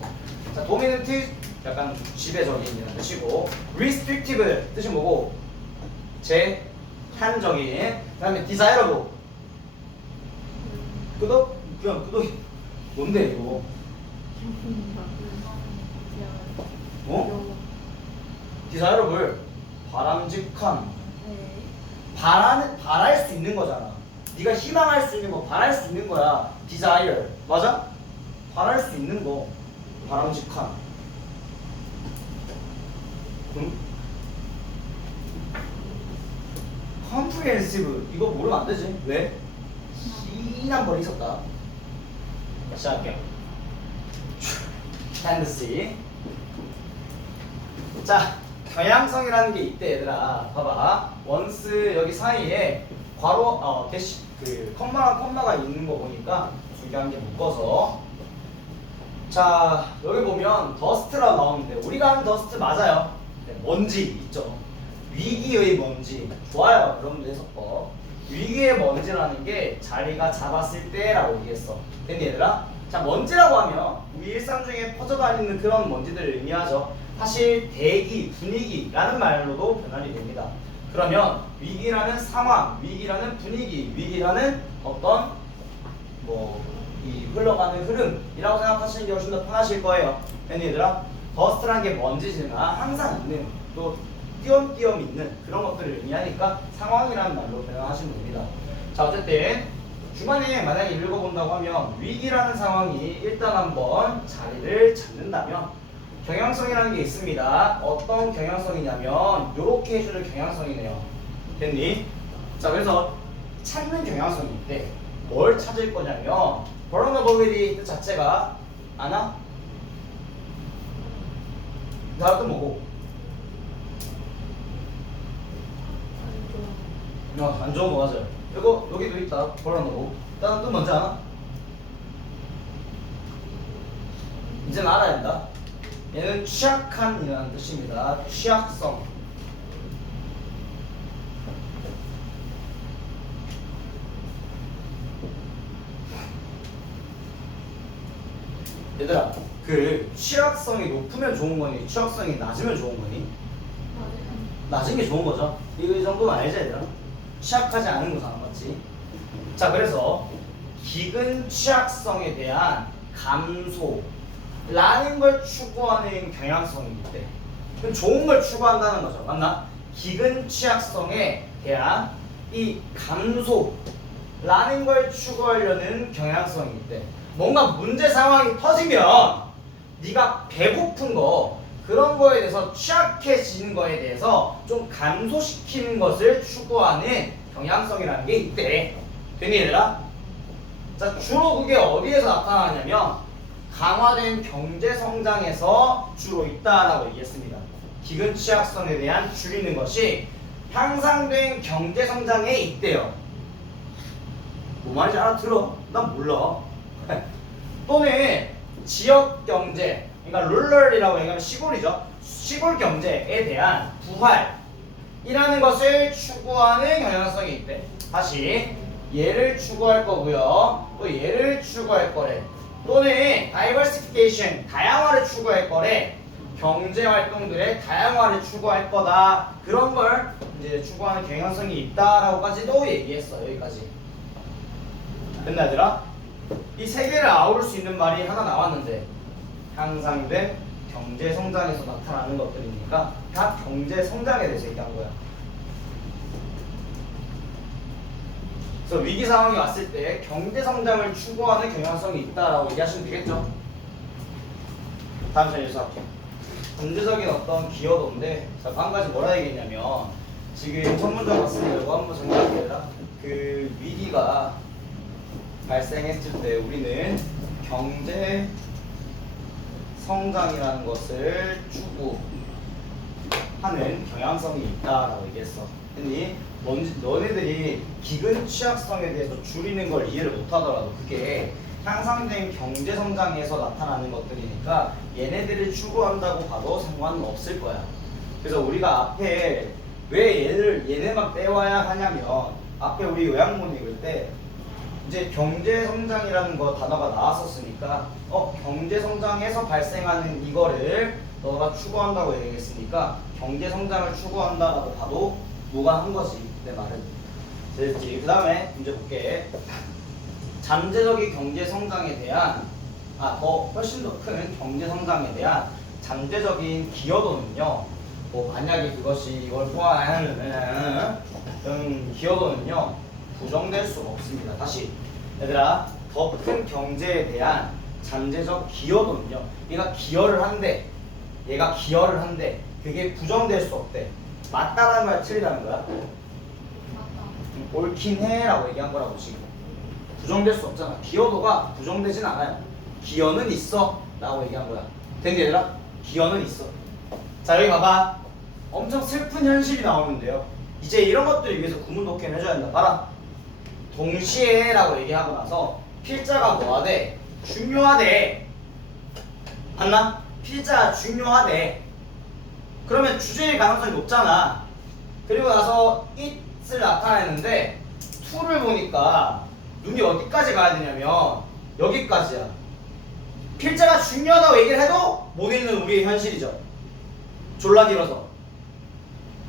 자, dominant 약간 지배적인이라는 뜻이고, restrictive 뜻이 뭐고? 제한적인. 그다음에 desirable. 그냥 뭔데 이거? 어? desirable. 바람직한. 바랄 수 있는 거잖아. 네가 희망할 수 있는 거, 바랄 수 있는 거야. desire. 맞아? 바랄 수 있는 거. 바람직한. 응? comprehensive. 이거 모르면 안 되지. 왜? 한 번 있었다. 시작할게요. tendency. 자, 경향성이라는 게 있대 얘들아. 봐봐. once 여기 사이에 괄호 대시 컴마가 있는 거 보니까 두 개 한 개 묶어서. 자, 여기 보면 더스트라고 나오는데 우리가 하는 더스트 맞아요. 네, 먼지 있죠. 위기의 먼지. 좋아요. 여러분들 해석법. 위기의 먼지라는 게 자리가 잡았을 때라고 얘기했어. 됐니 얘들아? 자, 먼지라고 하면 우리 일상 중에 퍼져다니는 그런 먼지들을 의미하죠. 사실 대기, 분위기라는 말로도 변환이 됩니다. 그러면 위기라는 상황, 위기라는 분위기, 위기라는 어떤 이 흘러가는 흐름이라고 생각하시는 게 훨씬 더 편하실 거예요. 얘들아, 더스트란 게 먼지지만 항상 있는, 또 띄엄띄엄 있는 그런 것들을 의미하니까 상황이라는 말로 변형하시면 됩니다. 자, 어쨌든 주간에 만약에 읽어본다고 하면 위기라는 상황이 일단 한번 자리를 잡는다면 경향성이라는 게 있습니다. 어떤 경향성이냐면 이렇게 해주는 경향성이네요. 됐니? 자, 그래서 찾는 경향성이 있대. 뭘 찾을 거냐면 vulnerability 뜻 자체가 아나? 다음 또 뭐고? 안 좋은 거 맞아요. 이거 여기도 있다. vulnerable. 다음 또 뭔지 아나? 이제는 알아야 된다. 얘는 취약한이라는 뜻입니다. 취약성. 얘들아, 그 취약성이 높으면 좋은 거니, 취약성이 낮으면 좋은 거니? 낮은 게 좋은 거죠. 이 정도는 알지, 얘들아? 취약하지 않은 거잖아, 맞지? 자, 그래서 기근 취약성에 대한 감소라는 걸 추구하는 경향성이 있대. 그럼 좋은 걸 추구한다는 거죠, 맞나? 기근 취약성에 대한 이 감소라는 걸 추구하려는 경향성이 있대. 뭔가 문제 상황이 터지면 네가 배고픈 거 그런 거에 대해서 취약해지는 거에 대해서 좀 감소시키는 것을 추구하는 경향성이라는 게 있대. 되니 얘들아? 자, 주로 그게 어디에서 나타나냐면 강화된 경제 성장에서 주로 있다라고 얘기했습니다. 기근 취약성에 대한 줄이는 것이 향상된 경제 성장에 있대요. 뭐 말인지 알아들어? 난 몰라. 또는 지역 경제, 그러니까 룰럴이라고 얘기하면 시골이죠. 시골 경제에 대한 부활이라는 것을 추구하는 경향성이 있대. 다시 얘를 추구할 거고요. 또 얘를 추구할 거래. 또는 다이버시피케이션, 다양화를 추구할 거래. 경제 활동들의 다양화를 추구할 거다. 그런 걸 이제 추구하는 경향성이 있다라고까지도 얘기했어. 여기까지. 됐나 얘들아? 이 세 개를 아우를 수 있는 말이 하나 나왔는데 향상된 경제 성장에서 나타나는 것들이니까 다 경제 성장에 대해서 얘기한 거야. 그래서 위기 상황이 왔을 때 경제 성장을 추구하는 경향성이 있다라고 얘기하시면 되겠죠. 다음 시간에 할게요. 경제적인 어떤 기여도인데 한 가지 뭐라 얘기했냐면 지금 첫 문장 봤으니까 이거 한번 정리할게요. 그 위기가 발생했을 때 우리는 경제 성장이라는 것을 추구하는 경향성이 있다라고 얘기했어. 근데 너네들이 기근 취약성에 대해서 줄이는 걸 이해를 못하더라도 그게 향상된 경제 성장에서 나타나는 것들이니까 얘네들을 추구한다고 봐도 상관은 없을 거야. 그래서 우리가 앞에 왜 얘네만 빼와야 하냐면 앞에 우리 요약문 읽을 때 이제 경제 성장이라는 거 단어가 나왔었으니까 경제 성장에서 발생하는 이거를 너가 추구한다고 얘기했으니까 경제 성장을 추구한다라고 봐도 무관한 거지 내 말은. 됐지? 그 다음에 문제 볼게. 잠재적인 경제 성장에 대한 훨씬 더 큰 경제 성장에 대한 잠재적인 기여도는요. 만약에 그것이 이걸 포함하는 기여도는요. 부정될 수가 없습니다. 다시 얘들아, 더 큰 경제에 대한 잠재적 기여도는요. 얘가 기여를 한대 그게 부정될 수 없대. 맞다라는 거야, 틀리다는 거야? 맞다. 옳긴 해라고 얘기한 거라고 지금. 부정될 수 없잖아. 기여도가 부정되진 않아요. 기여는 있어 라고 얘기한 거야. 됐니 얘들아? 기여는 있어. 자, 여기 봐봐. 엄청 슬픈 현실이 나오는데요. 이제 이런 것들을 위해서 구문 독해는 해줘야 된다. 봐라. 동시에 라고 얘기하고 나서 필자가 뭐하대? 중요하대. 맞나? 필자가 중요하대. 그러면 주제일 가능성이 높잖아. 그리고 나서 it을 나타내는데 to를 보니까 눈이 어디까지 가야 되냐면 여기까지야. 필자가 중요하다고 얘기를 해도 못 읽는 우리의 현실이죠. 졸라 길어서.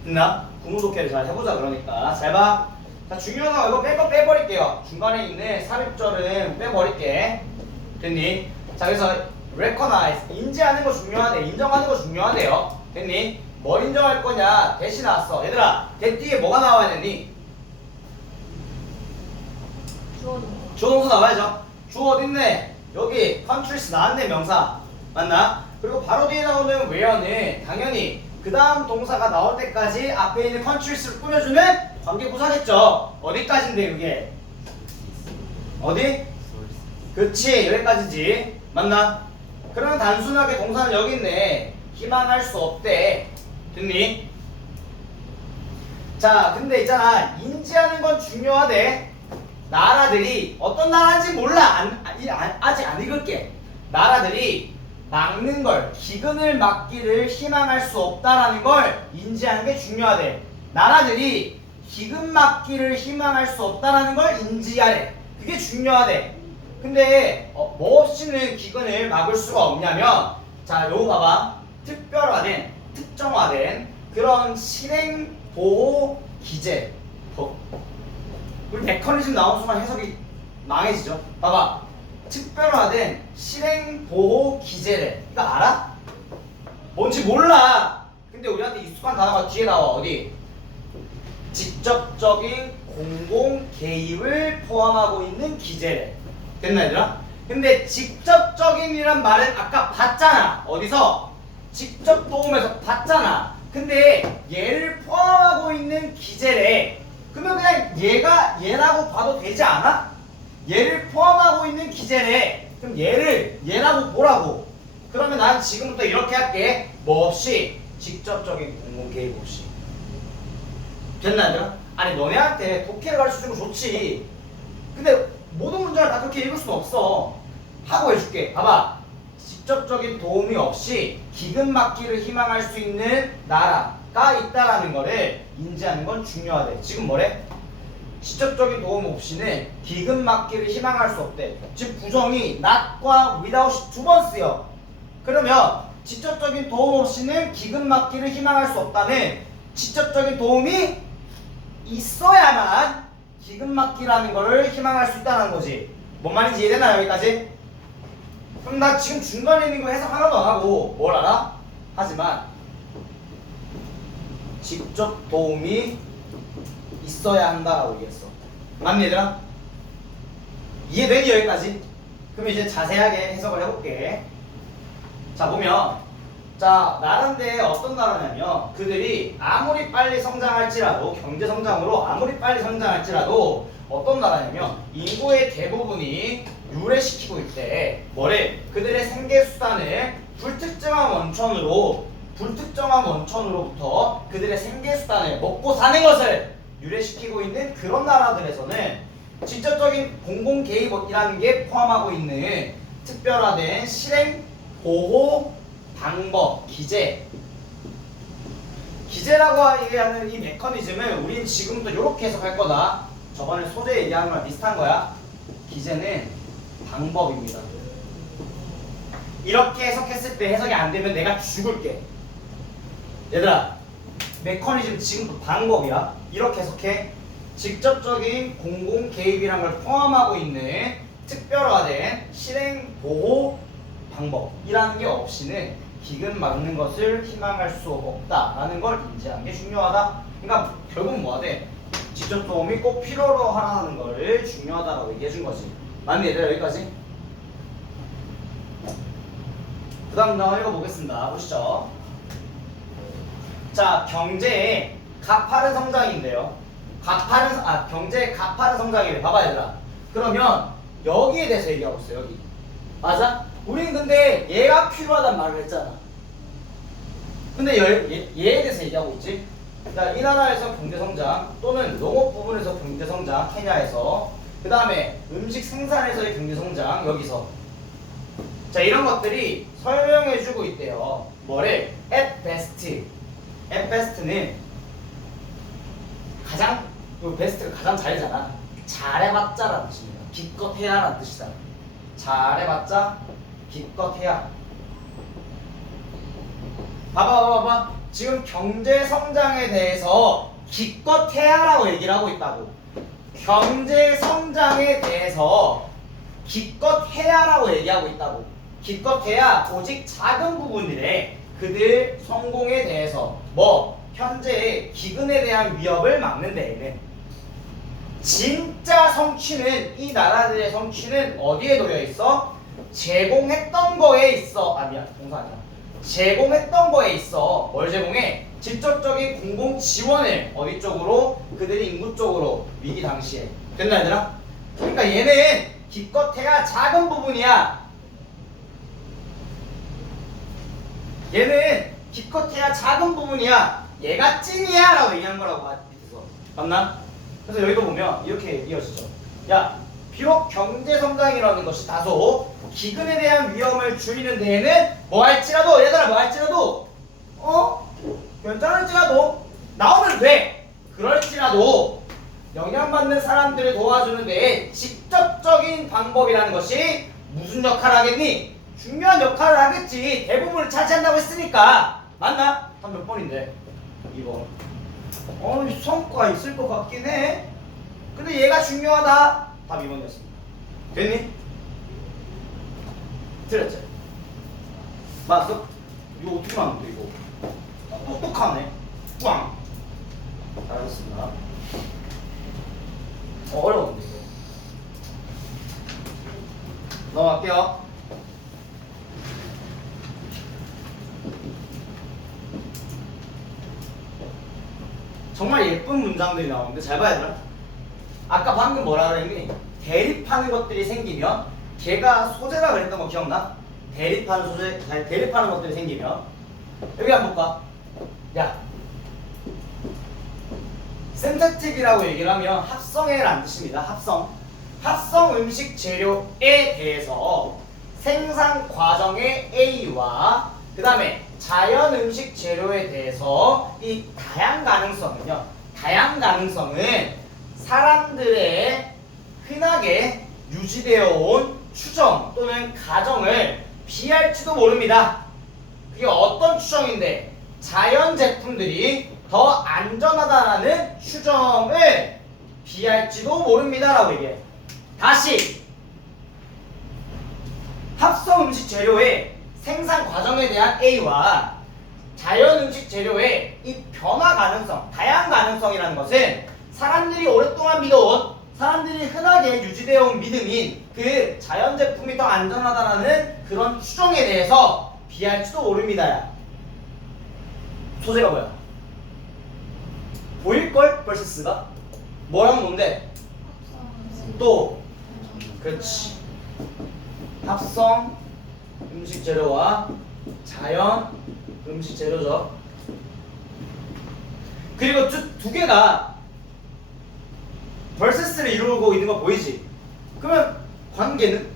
됐나? 구문독해를 잘 해보자. 그러니까 잘 봐. 자, 중요하다고 이거 뺄 거 빼버릴게요. 중간에 있는 삽입절은 빼버릴게. 됐니? 자, 그래서 recognize, 인지하는 거 중요하대. 인정하는 거 중요하대요. 됐니? 뭘 인정할 거냐? 대시 나왔어. 얘들아, 대 뒤에 뭐가 나와야 되니? 주어 주어 동사 나와야죠. 주어 어딨네? 여기 countries 나왔네. 명사 맞나? 그리고 바로 뒤에 나오는 where는 당연히 그 다음 동사가 나올 때까지 앞에 있는 countries를 꾸며주는 관계부사겠죠. 어디까지인데 그게? 어디? 그치, 여기까지지. 맞나? 그러면 단순하게 동사는 여기 있네. 희망할 수 없대. 됐니? 자, 근데 있잖아. 인지하는 건 중요하대. 나라들이 어떤 나라인지 몰라. 아직 안 읽을게. 나라들이 막는 걸, 기근을 막기를 희망할 수 없다라는 걸 인지하는 게 중요하대. 나라들이 기근 막기를 희망할 수 없다라는 걸 인지하래. 그게 중요하대. 근데 뭐 없이는 기근을 막을 수가 없냐면, 자, 요거 봐봐. 특별화된, 특정화된 그런 실행 보호 기재. 우리 메커니즘 나온 순간 해석이 망해지죠. 봐봐. 특별화된 실행 보호 기재래. 이거 알아? 뭔지 몰라. 근데 우리한테 익숙한 단어가 뒤에 나와. 어디? 직접적인 공공 개입을 포함하고 있는 기재래. 됐나 얘들아? 근데 직접적인이란 말은 아까 봤잖아. 어디서? 직접 도움에서 봤잖아. 근데 얘를 포함하고 있는 기재래. 그러면 그냥 얘가 얘라고 봐도 되지 않아? 얘를 포함하고 있는 기재래. 그럼 얘를 얘라고 보라고. 그러면 난 지금부터 이렇게 할게. 뭐 없이? 직접적인 공공 개입 없이. 됐나 얘들아? 아니 너네한테 독해를 가르쳐주면 좋지. 근데 모든 문장을 다 그렇게 읽을 수는 없어. 하고 해줄게. 봐봐. 직접적인 도움이 없이 기근 막기를 희망할 수 있는 나라가 있다라는 거를 인지하는 건 중요하대. 지금 뭐래? 직접적인 도움 없이는 기근 막기를 희망할 수 없대. 즉 부정이 not과 without이 두 번 쓰여. 그러면 직접적인 도움 없이는 기근 막기를 희망할 수 없다는 직접적인 도움이 있어야만 기근 막기라는 거를 희망할 수 있다는 거지. 뭔 말인지 이해되나 여기까지? 그럼 나 지금 중간에 있는 거 해석 하나도 안 하고 뭘 알아? 하지만 직접 도움이 있어야 한다라고 얘기했어. 맞니 얘들아? 이해되니 여기까지? 그럼 이제 자세하게 해석을 해볼게. 자 보면, 자 나라인데 어떤 나라냐면 그들이 아무리 빨리 성장할지라도, 경제 성장으로 아무리 빨리 성장할지라도 어떤 나라냐면 인구의 대부분이 유래시키고 있대. 뭐래? 그들의 생계 수단을 불특정한 원천으로부터 그들의 생계 수단을, 먹고 사는 것을 유래시키고 있는 그런 나라들에서는 직접적인 공공 개입이라는 게 포함하고 있는 특별화된 실행 보호 방법, 기재라고 얘기하는 이 메커니즘을 우린 지금부터 이렇게 해석할 거다. 저번에 소재 얘기하는 거랑 비슷한 거야. 기재는 방법입니다. 이렇게 해석했을 때 해석이 안 되면 내가 죽을게. 얘들아, 메커니즘 지금부터 방법이야. 이렇게 해석해. 직접적인 공공 개입이란 걸 포함하고 있는 특별화된 실행 보호 방법이라는 게 없이는 기근 막는 것을 희망할 수 없다라는 걸 인지하는 게 중요하다. 그러니까 결국 뭐가 돼? 직접 도움이 꼭 필요로 하라는 걸 중요하다라고 얘기해 준 거지. 맞니 얘들아 여기까지? 그 다음 나 읽어보겠습니다. 보시죠. 자, 경제의 가파른 성장인데요. 경제의 가파른 성장이래. 봐봐 얘들아. 그러면 여기에 대해서 얘기하고 있어요. 여기. 맞아? 우린 근데 얘가 필요하단 말을 했잖아. 근데 얘에 대해서 얘기하고 있지. 자, 이 나라에서 경제성장 또는 농업 부분에서 경제성장, 케냐에서. 그 다음에 음식 생산에서의 경제성장, 여기서. 자, 이런 것들이 설명해주고 있대요. 뭐래? At best. At best는 다음 잘했잖아. 잘해봤자라는 뜻입니다. 기껏 해야라는 뜻이다. 잘해봤자 기껏 해야. 봐봐. 지금 경제 성장에 대해서 기껏 해야라고 얘기를 하고 있다고. 경제 성장에 대해서 기껏 해야라고 얘기하고 있다고. 기껏 해야 오직 작은 부분이래. 그들 성공에 대해서 뭐 현재의 기근에 대한 위협을 막는 데에는. 진짜 성취는, 이 나라들의 성취는 어디에 놓여 있어? 제공했던 거에 있어. 아 미안, 동사 아니야. 제공했던 거에 있어. 뭘 제공해? 직접적인 공공 지원을 어디 쪽으로? 그들이 인구 쪽으로. 위기 당시에. 됐나 얘들아? 그러니까 얘는 기껏해야 작은 부분이야. 얘는 기껏해야 작은 부분이야. 얘가 찐이야 라고 얘기한 거라고 밑에서. 맞나? 그래서 여기도 보면 이렇게 이어지죠. 야, 비록 경제성장이라는 것이 다소 기근에 대한 위험을 줄이는 데에는 뭐 할지라도, 얘들아 뭐 할지라도 괜찮을지라도 나오면 돼. 그럴지라도 영향받는 사람들을 도와주는 데에 직접적인 방법이라는 것이 무슨 역할을 하겠니? 중요한 역할을 하겠지. 대부분을 차지한다고 했으니까. 맞나? 한 몇 번인데? 2번. 성과 있을 것 같긴 해. 근데 얘가 중요하다. 답 2번이었습니다. 됐니? 틀렸지? 맞았어? 이거 어떻게 맞는데 이거? 똑똑하네. 꽝. 잘하셨습니다. 어려운데 이거. 넘어갈게요. 정말 예쁜 문장들이 나오는데 잘 봐야 되나? 아까 방금 뭐라 그랬니? 대립하는 것들이 생기면, 걔가 소재라 그랬던 거 기억나? 대립하는 것들이 생기면. 여기 한번 볼까? 야, synthetic이라고 얘기를 하면 합성해라는 뜻입니다. 합성 음식 재료에 대해서 생산 과정의 A와 그 다음에 자연 음식 재료에 대해서 이 다양 가능성은 사람들의 흔하게 유지되어 온 추정 또는 가정을 비할지도 모릅니다. 그게 어떤 추정인데? 자연 제품들이 더 안전하다라는 추정을 비할지도 모릅니다라고 얘기해. 다시 합성 음식 재료의 생산 과정에 대한 A와 자연 음식 재료의 이 변화 가능성, 다양 가능성이라는 것은 사람들이 오랫동안 믿어온, 사람들이 흔하게 유지되어 온 믿음인 그 자연 제품이 더 안전하다라는 그런 추정에 대해서 비할지도 모릅니다. 소재가 뭐야? 보일걸? vs가? 뭐랑 뭔데? 또 그렇지. 합성 음식 재료와 자연 음식 재료죠. 그리고 두 개가 vs를 이루고 있는 거 보이지? 그러면 관계는?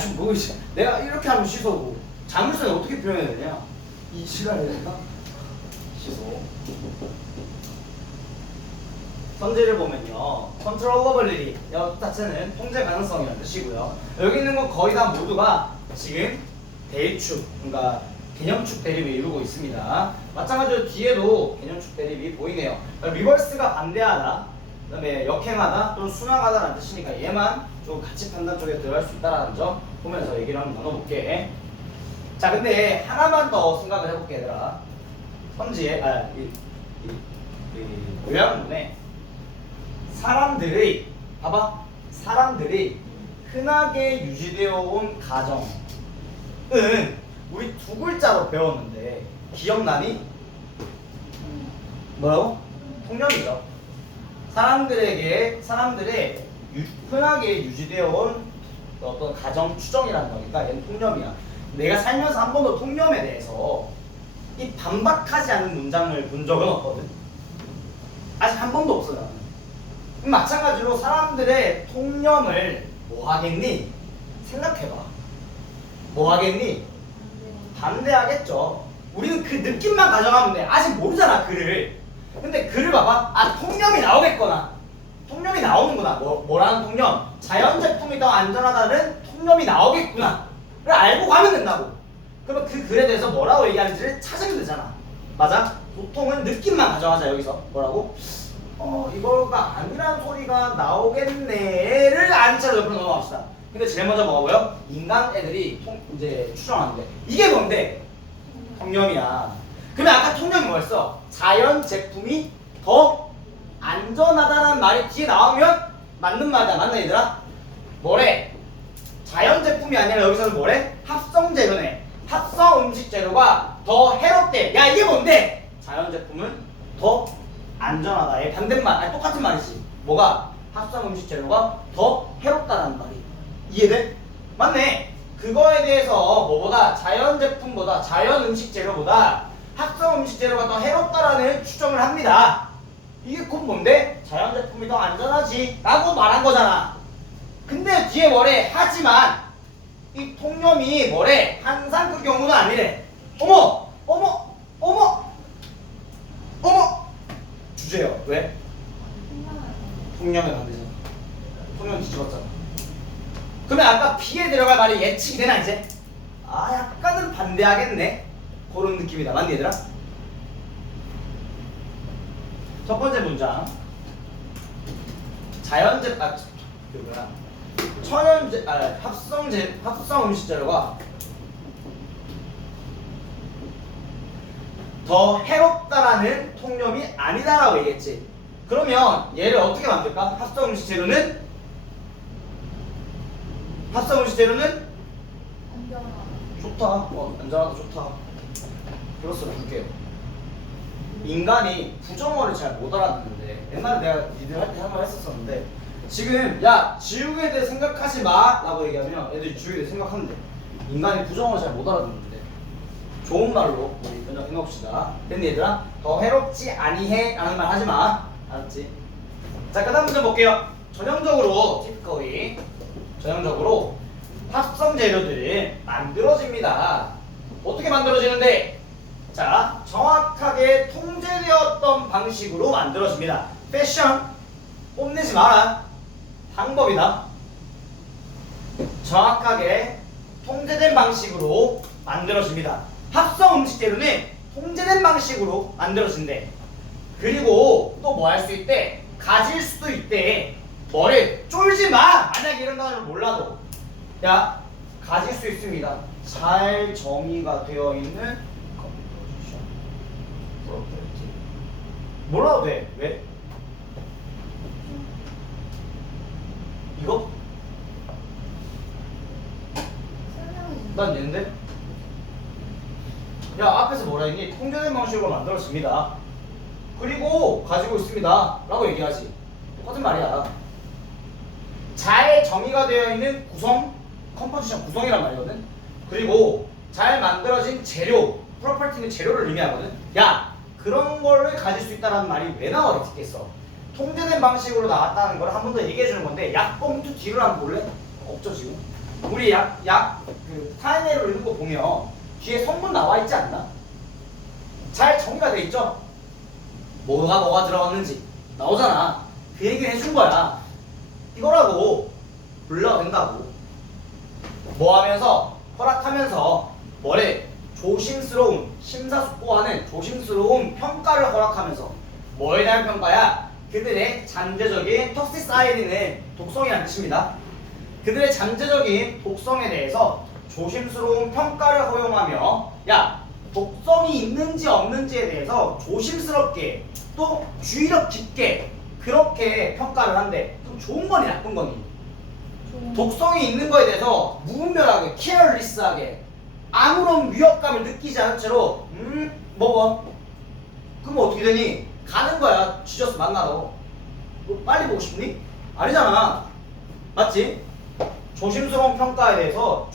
지금 보고 있어. 내가 이렇게 하면 시소고 자물쇠는 어떻게 표현해야 되냐? 이 시간에 내가 시소. 선제를 보면요, controllability 이 자체는 통제 가능성이라는 뜻이고요. 여기 있는 건 거의 다 모두가 지금 대입축, 그러니까 개념축 대립을 이루고 있습니다. 마찬가지로 뒤에도 개념축 대립이 보이네요. 리버스가 반대하다, 그 다음에 역행하다 또는 순항하다라는 뜻이니까 얘만 좀 가치 판단 쪽에 들어갈 수 있다는 점 보면서 얘기를 한번 나눠볼게. 자, 근데 하나만 더 생각을 해볼게 얘들아. 선지에 요약문에 사람들이 흔하게 유지되어 온 가정은 우리 두 글자로 배웠는데 기억나니? 뭐라고? 통념이죠. 사람들의 흔하게 유지되어 온 어떤 가정 추정이라는 거니까 얘는 통념이야. 내가 살면서 한 번도 통념에 대해서 이 반박하지 않은 문장을 본 적은 없거든. 아직 한 번도 없어 나는. 마찬가지로 사람들의 통념을 뭐 하겠니? 생각해봐. 뭐 하겠니? 반대하겠죠. 우리는 그 느낌만 가져가면 돼. 아직 모르잖아 글을. 근데 글을 봐봐. 아, 통념이 나오겠거나. 통념이 나오는구나. 뭐라는 통념? 자연제품이 더 안전하다는 통념이 나오겠구나. 를 알고 가면 된다고. 그러면 그 글에 대해서 뭐라고 얘기하는지를 찾으면 되잖아. 맞아? 보통은 느낌만 가져가자. 여기서 뭐라고? 이거가 아니란 소리가 나오겠네를 아는 채로 옆으로 넘어갑시다. 근데 제일 먼저 뭐가 보여? 인간 애들이 이제 추정하는데 이게 뭔데? 통념이야. 그러면 아까 통념이 뭐였어? 자연 제품이 더 안전하다는 말이 뒤에 나오면 맞는 말이야. 맞나 얘들아? 뭐래? 자연 제품이 아니라 여기서는 뭐래? 합성 재료네. 합성 음식 재료가 더 해롭대. 야, 이게 뭔데? 자연 제품은 더 안전하다. 얘 반대말. 아니, 똑같은 말이지. 뭐가? 합성 음식 재료가 더 해롭다는 말이. 이해돼? 맞네. 그거에 대해서 뭐보다 자연 제품보다 자연 음식 재료보다 합성 음식 재료가 더 해롭다라는 추정을 합니다. 이게 곧 뭔데? 자연 제품이 더 안전하지 라고 말한 거잖아. 근데 뒤에 뭐래? 하지만 이 통념이 뭐래? 항상 그 경우는 아니래. 어머! 어머! 어머! 어머! 주제요. 왜? 통념에 반대잖아. 통념 뒤집었잖아. 그러면 아까 B에 들어갈 말이 예측이 되나 이제? 아, 약간은 반대하겠네. 그런 느낌이다. 맞니 얘들아? 첫 번째 문장. 합성 음식 재료가 더 해롭다라는 통념이 아니다라고 얘기했지. 그러면 얘를 어떻게 만들까? 합성 음식 재료는 안전하다. 좋다. 안전하다 좋다. 플러스 볼게요. 인간이 부정어를 잘 못 알아듣는데 옛날에 내가 니들 할 때 한 번 했었었는데 지금 야 지우개에 대해 생각하지 마 라고 얘기하면 애들이 지우개에 대해 생각하는데 인간이 부정어를 잘 못 알아듣는데 좋은 말로 우리 먼저 해봅시다. 됐니 얘들아? 더 해롭지 아니해 라는 말 하지 마. 알았지? 자, 그 다음 문제 볼게요. 전형적으로 합성 재료들이 만들어집니다. 어떻게 만들어지는데? 자, 정확하게 통제되었던 방식으로 만들어집니다. 패션 뽐내지 마라. 방법이다. 정확하게 통제된 방식으로 만들어집니다. 합성 음식 재료는 통제된 방식으로 만들어진대. 그리고 또 뭐 할 수 있대? 가질 수도 있대. 뭐를 쫄지 마. 만약에 이런 단어를 몰라도 야 가질 수 있습니다. 잘 정의가 되어 있는 몰라도 돼. 왜? 이거? 난 얘인데? 야 앞에서 뭐라 했니? 통제된 방식으로 만들어집니다. 그리고 가지고 있습니다 라고 얘기하지. 똑같은 말이야. 잘 정의가 되어 있는 구성, 컴포지션 구성이란 말이거든. 그리고 잘 만들어진 재료, 프로퍼티는 재료를 의미하거든. 야 그런 거를 가질 수 있다는 말이 왜 나와있겠어? 통제된 방식으로 나왔다는 걸 한 번 더 얘기해 주는 건데 약봉투 뒤로 한번 볼래? 없죠 지금? 우리 그 타인애로 읽는 거 보면 뒤에 성분 나와 있지 않나? 잘 정의가 돼 있죠? 뭐가 들어갔는지 나오잖아. 그 얘기를 해준 거야. 이거라고 불러도 된다고. 뭐 하면서? 허락하면서 뭐래? 조심스러운 심사숙고하는 조심스러운 평가를 허락하면서 뭐에 대한 평가야? 그들의 잠재적인 톡시사이드는 독성이라는 뜻입니다. 그들의 잠재적인 독성에 대해서 조심스러운 평가를 허용하며 야 독성이 있는지 없는지에 대해서 조심스럽게 또 주의력 깊게 그렇게 평가를 한대. 그럼 좋은 거니 나쁜 거니? 독성이 있는 거에 대해서 무분별하게 케어리스하게 아무런 위협감을 느끼지 않은 채로 먹어. 그럼 어떻게 되니? 가는 거야. 지저스 만나러. 너 빨리 보고 싶니? 아니잖아. 맞지? 조심스러운 평가에 대해서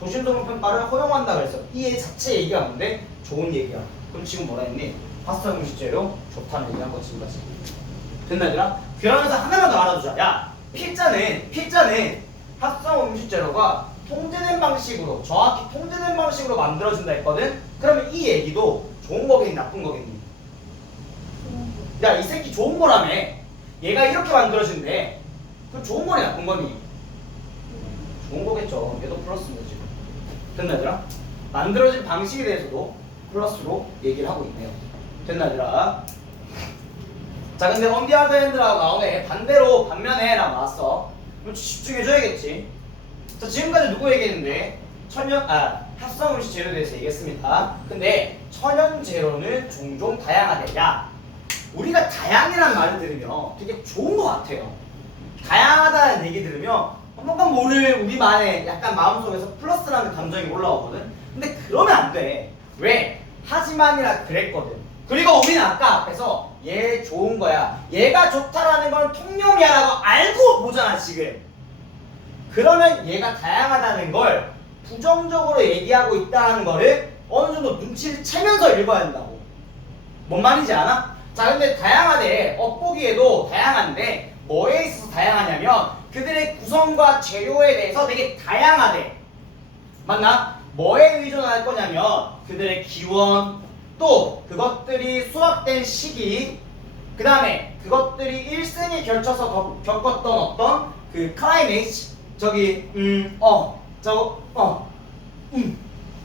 조심스러운 평가를 허용한다 그랬어. 이 자체 얘기가 뭔데? 좋은 얘기야. 그럼 지금 뭐라 했니? 합성 음식 재료 좋다는 얘기 한 거 지금까지. 됐나 얘들아? 그러면서 하나만 더 알아두자. 야 피자는 합성 음식 재료가 통제된 방식으로 정확히 통제된 방식으로 만들어진다 했거든? 그러면 이 얘기도 좋은 거겠니 나쁜 거겠니? 야, 이 새끼 좋은 거라며. 얘가 이렇게 만들어진대. 그럼 좋은 거니 나쁜 거니? 좋은 거겠죠. 얘도 플러스인데 지금. 됐나 얘들아? 만들어진 방식에 대해서도 플러스로 얘기를 하고 있네요. 됐나 얘들아? 자, 근데 언디아드 핸드라고 나오네. 반대로 반면에 라고 나왔어. 그럼 집중해줘야겠지. 자, 지금까지 누구 얘기했는데 합성 음식 재료에 대해서 얘기했습니다. 근데 천연 재료는 종종 다양하대. 야, 우리가 다양이라는 말을 들으면 되게 좋은 것 같아요. 다양하다는 얘기 들으면 뭔가 모를 우리만의 약간 마음속에서 플러스라는 감정이 올라오거든. 근데 그러면 안 돼. 왜? 하지만이라 그랬거든. 그리고 우리는 아까 앞에서 얘 좋은 거야, 얘가 좋다라는 건 통념이야 라고 알고 보잖아 지금. 그러면 얘가 다양하다는 걸 부정적으로 얘기하고 있다는 거를 어느 정도 눈치를 채면서 읽어야 된다고. 뭔 말인지 아나? 자, 근데 다양하대. 엇보기에도 다양한데 뭐에 있어서 다양하냐면 그들의 구성과 재료에 대해서 되게 다양하대. 맞나? 뭐에 의존할 거냐면 그들의 기원, 또 그것들이 수확된 시기, 그 다음에 그것들이 일생에 걸쳐서 겪었던 어떤 그 클라이메이트,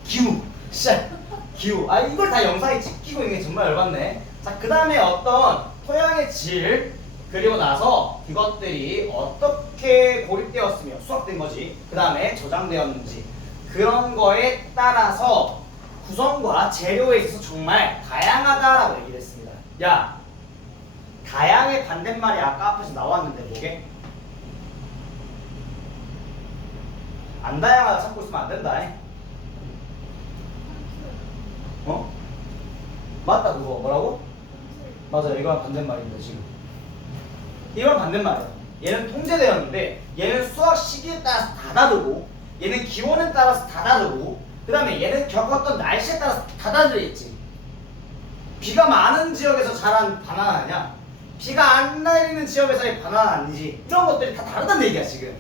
기후, 기후. 아, 이걸 다 영상에 찍히고 있는 게 정말 열받네. 자, 그 다음에 어떤 토양의 질, 그리고 나서 그것들이 어떻게 고립되었으며 수확된 거지, 그 다음에 저장되었는지, 그런 거에 따라서 구성과 재료에 있어서 정말 다양하다라고 얘기를 했습니다. 야, 다양의 반대말이 아까 앞에서 나왔는데 뭐게? 안 다양하다 찾고 있으면 안 된다. 어? 맞다 그거. 뭐라고? 맞아, 이거랑 반대말입니다 지금. 이건 반대말이야. 얘는 통제되었는데 얘는 수확 시기에 따라서 다 다르고, 얘는 기온에 따라서 다 다르고, 그 다음에 얘는 겪었던 날씨에 따라서 다 다르겠지. 비가 많은 지역에서 자란 바나나냐, 비가 안 내리는 지역에서의 바나나 아니지. 이런 것들이 다 다르다는 얘기야 지금.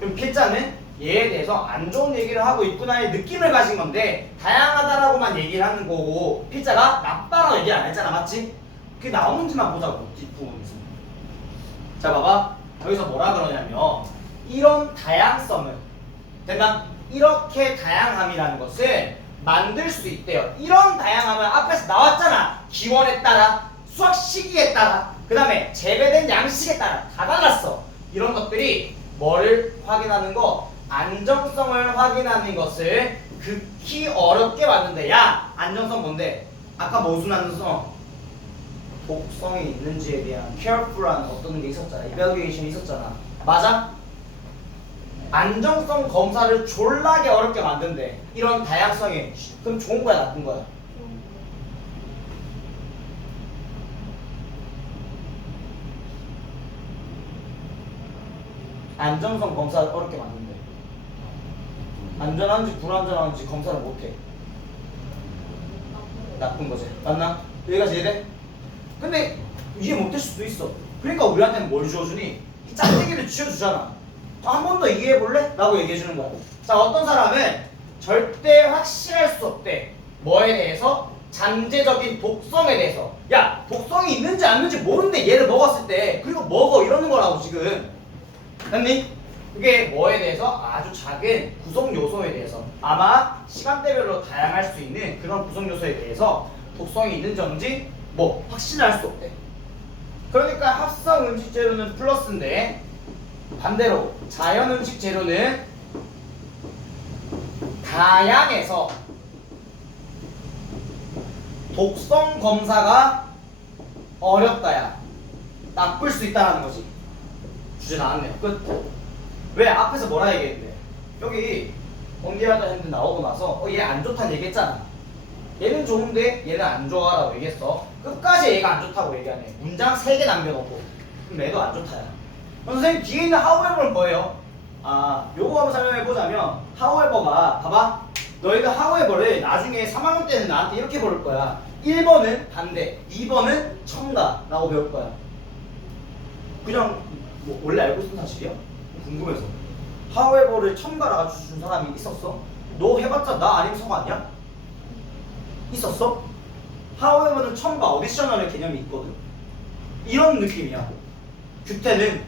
그럼 필자는 얘에 대해서 안 좋은 얘기를 하고 있구나의 느낌을 가진 건데 다양하다라고만 얘기를 하는 거고, 필자가 나빠라고 얘기 안 했잖아. 맞지? 그게 나오는지만 보자고, 뒷부분에서. 자, 봐봐. 여기서 뭐라 그러냐면 이런 다양성은, 됐나? 이렇게 다양함이라는 것을 만들 수 있대요. 이런 다양함은 앞에서 나왔잖아. 기원에 따라, 수확 시기에 따라, 그 다음에 재배된 양식에 따라 다 달랐어. 이런 것들이 뭐를 확인하는 거? 안정성을 확인하는 것을 극히 어렵게 만든대. 야, 안정성 뭔데? 아까 무슨 안정성? 독성이 있는지에 대한 careful한 어떤 게 있었잖아. evaluation이 있었잖아. 맞아? 안정성 검사를 졸라게 어렵게 만든대. 이런 다양성이. 그럼 좋은 거야 나쁜 거야? 안정성 검사를 어렵게 만든대. 안전한지 불안전한지 검사를 못해. 나쁜 거지. 맞나? 여기까지 이해돼? 근데 이해 못할 수도 있어. 그러니까 우리한테는 뭘 주어주니? 짝대기를 쥐어주잖아. 한 번 더 이해해볼래? 라고 얘기해주는 거야. 자, 어떤 사람은 절대 확실할 수 없대. 뭐에 대해서? 잠재적인 독성에 대해서. 야, 독성이 있는지 안 있는지 모르는데 얘를 먹었을 때, 그리고 먹어 이러는 거라고 지금. 됐니? 그게 뭐에 대해서? 아주 작은 구성 요소에 대해서. 아마 시간대별로 다양할 수 있는 그런 구성 요소에 대해서 독성이 있는지 없는지 뭐 확신할 수 없대. 그러니까 합성 음식 재료는 플러스인데 반대로 자연 음식 재료는 다양해서 독성 검사가 어렵다야. 나쁠 수 있다는 거지. 주제 나왔네요. 끝. 왜? 앞에서 뭐라 얘기했는데 여기 언디아드 핸드 나오고 나서 얘 안 좋다는 얘기했잖아. 얘는 좋은데 얘는 안 좋아라고 얘기했어. 끝까지 얘가 안 좋다고 얘기하네. 문장 3개 남겨놓고. 그럼 얘도 안 좋다야. 선생님 뒤에 있는 however는 뭐예요? 아, 요거 한번 설명해보자면 however가 봐봐. 너희가 however를 나중에 3학년 때는 나한테 이렇게 부를 거야. 1번은 반대, 2번은 첨가라고 배울 거야. 그냥 뭐 원래 알고 있던 사실이야? 궁금해서. however를 첨가라고 준 사람이 있었어? 너 해봤자 나 아니면 성 아니야? 있었어? however는 첨가, 어디셔널의 개념이 있거든. 이런 느낌이야. 규태는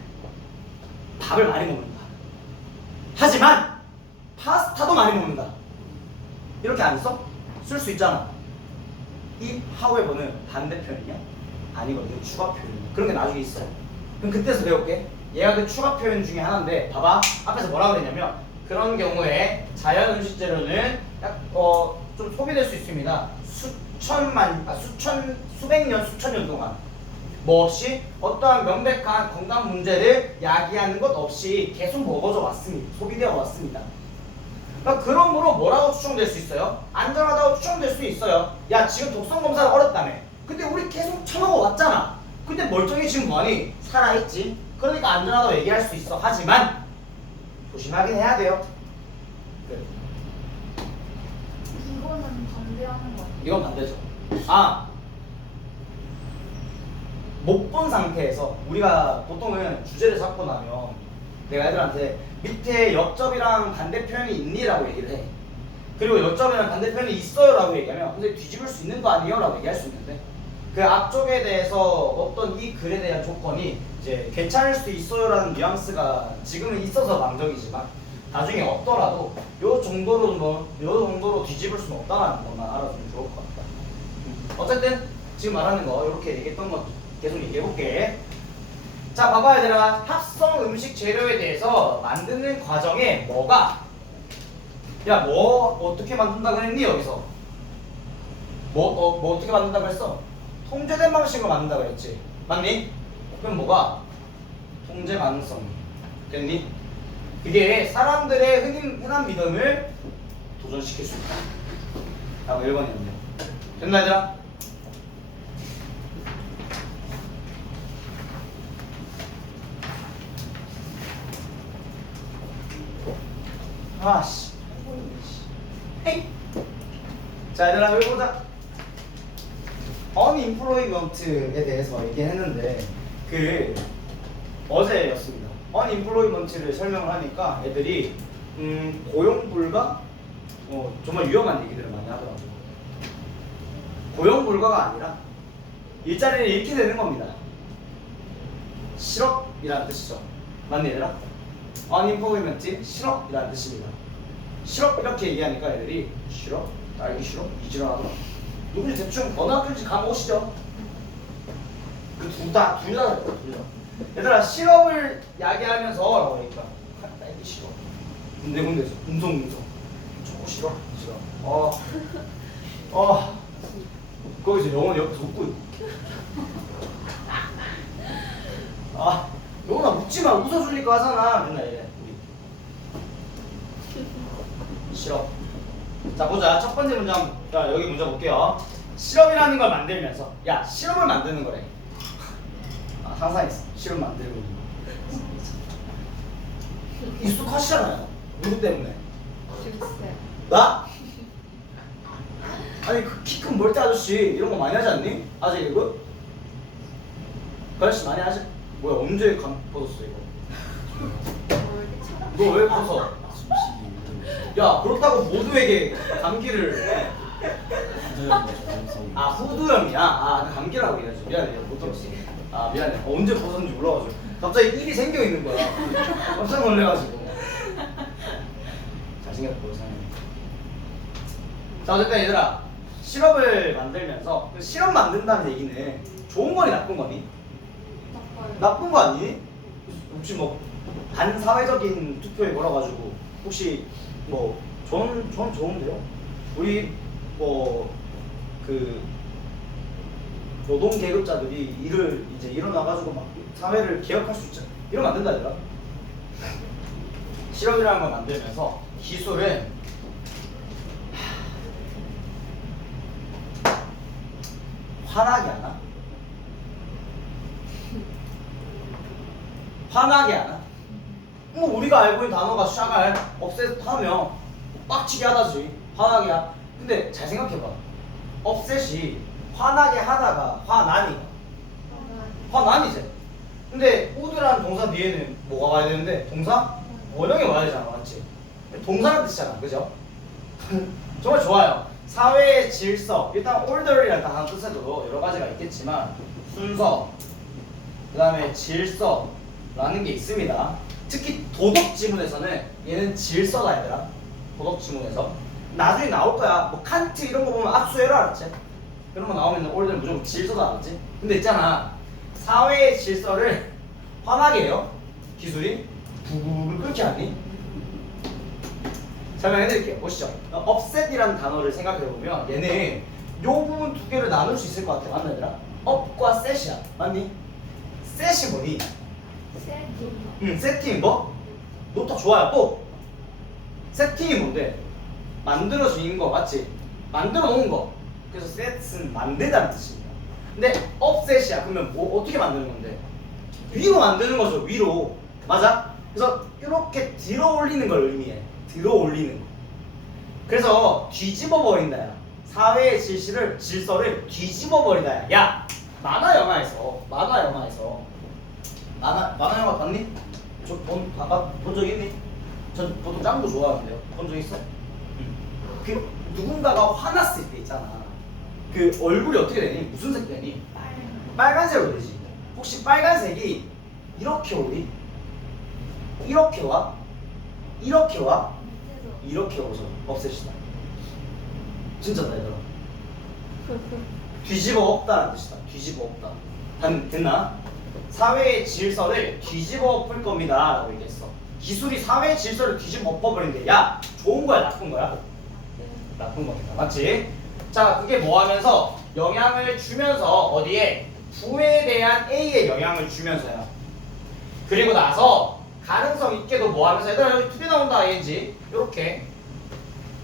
밥을 많이 먹는다. 하지만 파스타도 많이 먹는다. 이렇게 안 써? 쓸 수 있잖아. 이 however는 반대표현이냐? 아니거든. 추가 표현이야. 그런 게 나중에 있어요. 그럼 그때서 배울게. 얘가 그 추가 표현 중에 하나인데 봐봐. 앞에서 뭐라 그랬냐면 그런 경우에 자연 음식 재료는 좀 소비될 수 있습니다. 수백 년, 수천 년 동안 뭐 없이 어떠한 명백한 건강 문제를 야기하는 것 없이 계속 먹어져 왔습니다. 소비되어 왔습니다. 그러니까 그러므로 뭐라고 추정될 수 있어요? 안전하다고 추정될 수 있어요. 야 지금 독성 검사가 어렵다며. 근데 우리 계속 처먹어 왔잖아. 근데 멀쩡히 지금 뭐하니? 살아있지. 그러니까 안전하다고 얘기할 수 있어. 하지만 조심하긴 해야 돼요. 그래. 이거는 반대하는 거 아니에요? 이건 반대죠. 못 본 상태에서 우리가 보통은 주제를 잡고 나면 내가 애들한테 밑에 역접이랑 반대 표현이 있니? 라고 얘기를 해. 그리고 역접이랑 반대 표현이 있어요 라고 얘기하면 근데 뒤집을 수 있는 거 아니에요? 라고 얘기할 수 있는데 그 앞쪽에 대해서 어떤 이 글에 대한 조건이 이제 괜찮을 수 있어요 라는 뉘앙스가 지금은 있어서 망정이지만 나중에 없더라도 요 정도로 뒤집을 수는 없다는 것만 알아두면 좋을 것 같다. 어쨌든 지금 말하는 거 이렇게 얘기했던 거 계속 얘기해볼게. 자 봐봐 얘들아. 합성 음식 재료에 대해서 만드는 과정에 뭐가 야 뭐 어떻게 만든다고 했니 여기서 뭐 어떻게 만든다고 했어? 통제된 방식으로 만든다고 했지 맞니? 그럼 뭐가? 통제 가능성 됐니? 그게 사람들의 흔한 믿음을 도전시킬 수 있다 라고 1번이었네요. 됐나 얘들아? 아씨 헤이. 자 얘들아 여기 보자. unemployment에 대해서 얘기했는데 그 어제였습니다. unemployment를 설명을 하니까 애들이 고용불가 정말 위험한 얘기들을 많이 하더라고요. 고용불가가 아니라 일자리를 잃게 되는 겁니다. 실업이라는 뜻이죠. 맞니 얘들아? unemployment 실업이라는 뜻입니다. 실업 이렇게 얘기하니까 애들이 실업? 알기 싫어? 이지랄하더라. 누군지 대충 어느 학교인지 가보시죠. 그 둘 다. 얘들아 실업을 야기하면서 라고 하니까 알기 싫어. 군데군데서 음성 저거 싫어? 거기서 영원히 옆에서 웃고 있고. 영원아 웃지마. 웃어주니까 하잖아. 맨날 이래 실업. 자 보자. 첫 번째 문장. 자 여기 문제 볼게요. 실업이라는 걸 만들면서 야 실업을 만드는 거래. 상상했어. 실업 만들고 있는 거. 익숙하시잖아요. 누구 때문에? 글쎄. 나? 아니 그 키 큰 멀대 아저씨 이런 거 많이 하지 않니? 아재 개그? 그 아저씨 많이 하지? 뭐야 언제 감 벗었어 이거? 너 왜 벗어? 야 그렇다고 모두에게 감기를 후두염이야. 감기라고 얘기하지. 미안해 못 들었어. 미안해. 언제 벗었는지 몰라가지고 갑자기 일이 생겨 있는 거야. 깜짝 놀래가지고. 잘생겼다 보이잖아. 자 어쨌든 얘들아 실업을 만들면서 실업 만든다는 얘기는 좋은 거니 나쁜 거니? 나빠요. 나쁜 거 아니니? 혹시 뭐 반사회적인 투표에 걸어가지고 혹시 뭐 저는 좋은데요. 우리 그 노동 계급자들이 일을 이제 일어나가지고 막 사회를 개혁할 수 있잖아. 이러면 안 된다 얘들아. 실업이라는 걸 만들면서 기술은 화나게 하나? 화나게 하나? 뭐 우리가 알고 있는 단어가 샤갈, 업셋하면 빡치게 하다지. 화나게 하. 근데 잘 생각해봐. 업셋이 화나게 하다가 화나니? 화나니지. 근데 우드라는 동사 뒤에는 뭐가 와야 되는데? 동사? 원형이 와야 되잖아. 맞지? 동사라는 뜻이잖아. 그죠? 정말 좋아요. 사회의 질서. 일단 order이라는 단어 뜻에도 여러 가지가 있겠지만 순서, 그 다음에 질서라는 게 있습니다. 특히 도덕 지문에서는 얘는 질서다 얘들아. 도덕 지문에서 나중에 나올 거야. 뭐 칸트 이런 거 보면 압수해라 알았지? 이런 거 나오면 올해는 무조건 질서다 알았지? 근데 있잖아, 사회의 질서를 화나게 해요 기술이. 부부를 그렇게 하니? 설명해드릴게요. 보시죠. 업셋이라는 단어를 생각해보면 얘는 요 부분 두 개를 나눌 수 있을 것 같아. 맞나 얘들아? 업과 셋이야. 맞니? 셋이 뭐니? 세팅. 세팅 뭐? 노트 좋아요. 또 세팅이 뭔데? 만들어진 거 맞지? 만들어 놓은 거. 그래서 셋은 만들다는 뜻입니다. 근데 업셋이야. 그러면 뭐 어떻게 만드는 건데? 위로 만드는 거죠. 위로. 맞아? 그래서 이렇게 들어 올리는 걸 의미해. 들어 올리는 거. 그래서 뒤집어 버린다야. 사회의 질서를 뒤집어 버린다야. 야, 만화 영화에서 만화 영화 봤니? 본 적 있니? 전 보통 짱구 좋아하는데요. 본 적 있어? 그 누군가가 화났을 때 있잖아. 그 얼굴이 어떻게 되니? 무슨 색 되니? 빨간색으로 되지. 혹시 빨간색이 이렇게 오니? 이렇게 와? 이렇게 와? 이렇게 오죠. 없애시다. 진짜다 얘들아. 뒤집어 엎다라는 뜻이다. 뒤집어 엎다. 됐나? 사회의 질서를 뒤집어 엎을 겁니다 라고 얘기했어. 기술이 사회의 질서를 뒤집어 엎어버린대. 야, 좋은 거야 나쁜 거야? 나쁜 겁니다. 맞지? 자, 그게 뭐 하면서 영향을 주면서 어디에? 부에 대한 A에 영향을 주면서요. 그리고 나서 가능성 있게도 뭐 하면서 얘들아 여기 두 개 나온다 ing 이렇게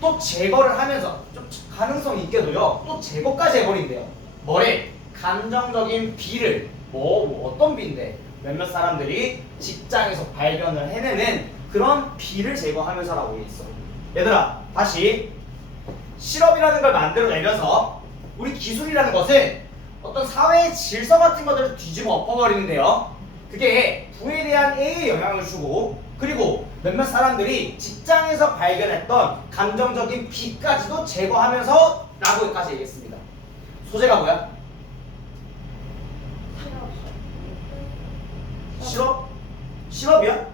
또 제거를 하면서 좀 가능성 있게도요 또 제거까지 해버린대요. 뭐래? 감정적인 비를 뭐 어떤 비인데 몇몇 사람들이 직장에서 발견을 해내는 그런 비를 제거하면서라고 얘기했어. 얘들아 다시 실업이라는 걸 만들어내면서 우리 기술이라는 것은 어떤 사회의 질서 같은 것들을 뒤집어 엎어버리는데요. 그게 부에 대한 A에 영향을 주고 그리고 몇몇 사람들이 직장에서 발견했던 감정적인 B까지도 제거하면서 라고까지 얘기했습니다. 소재가 뭐야? 실업? 실업이야?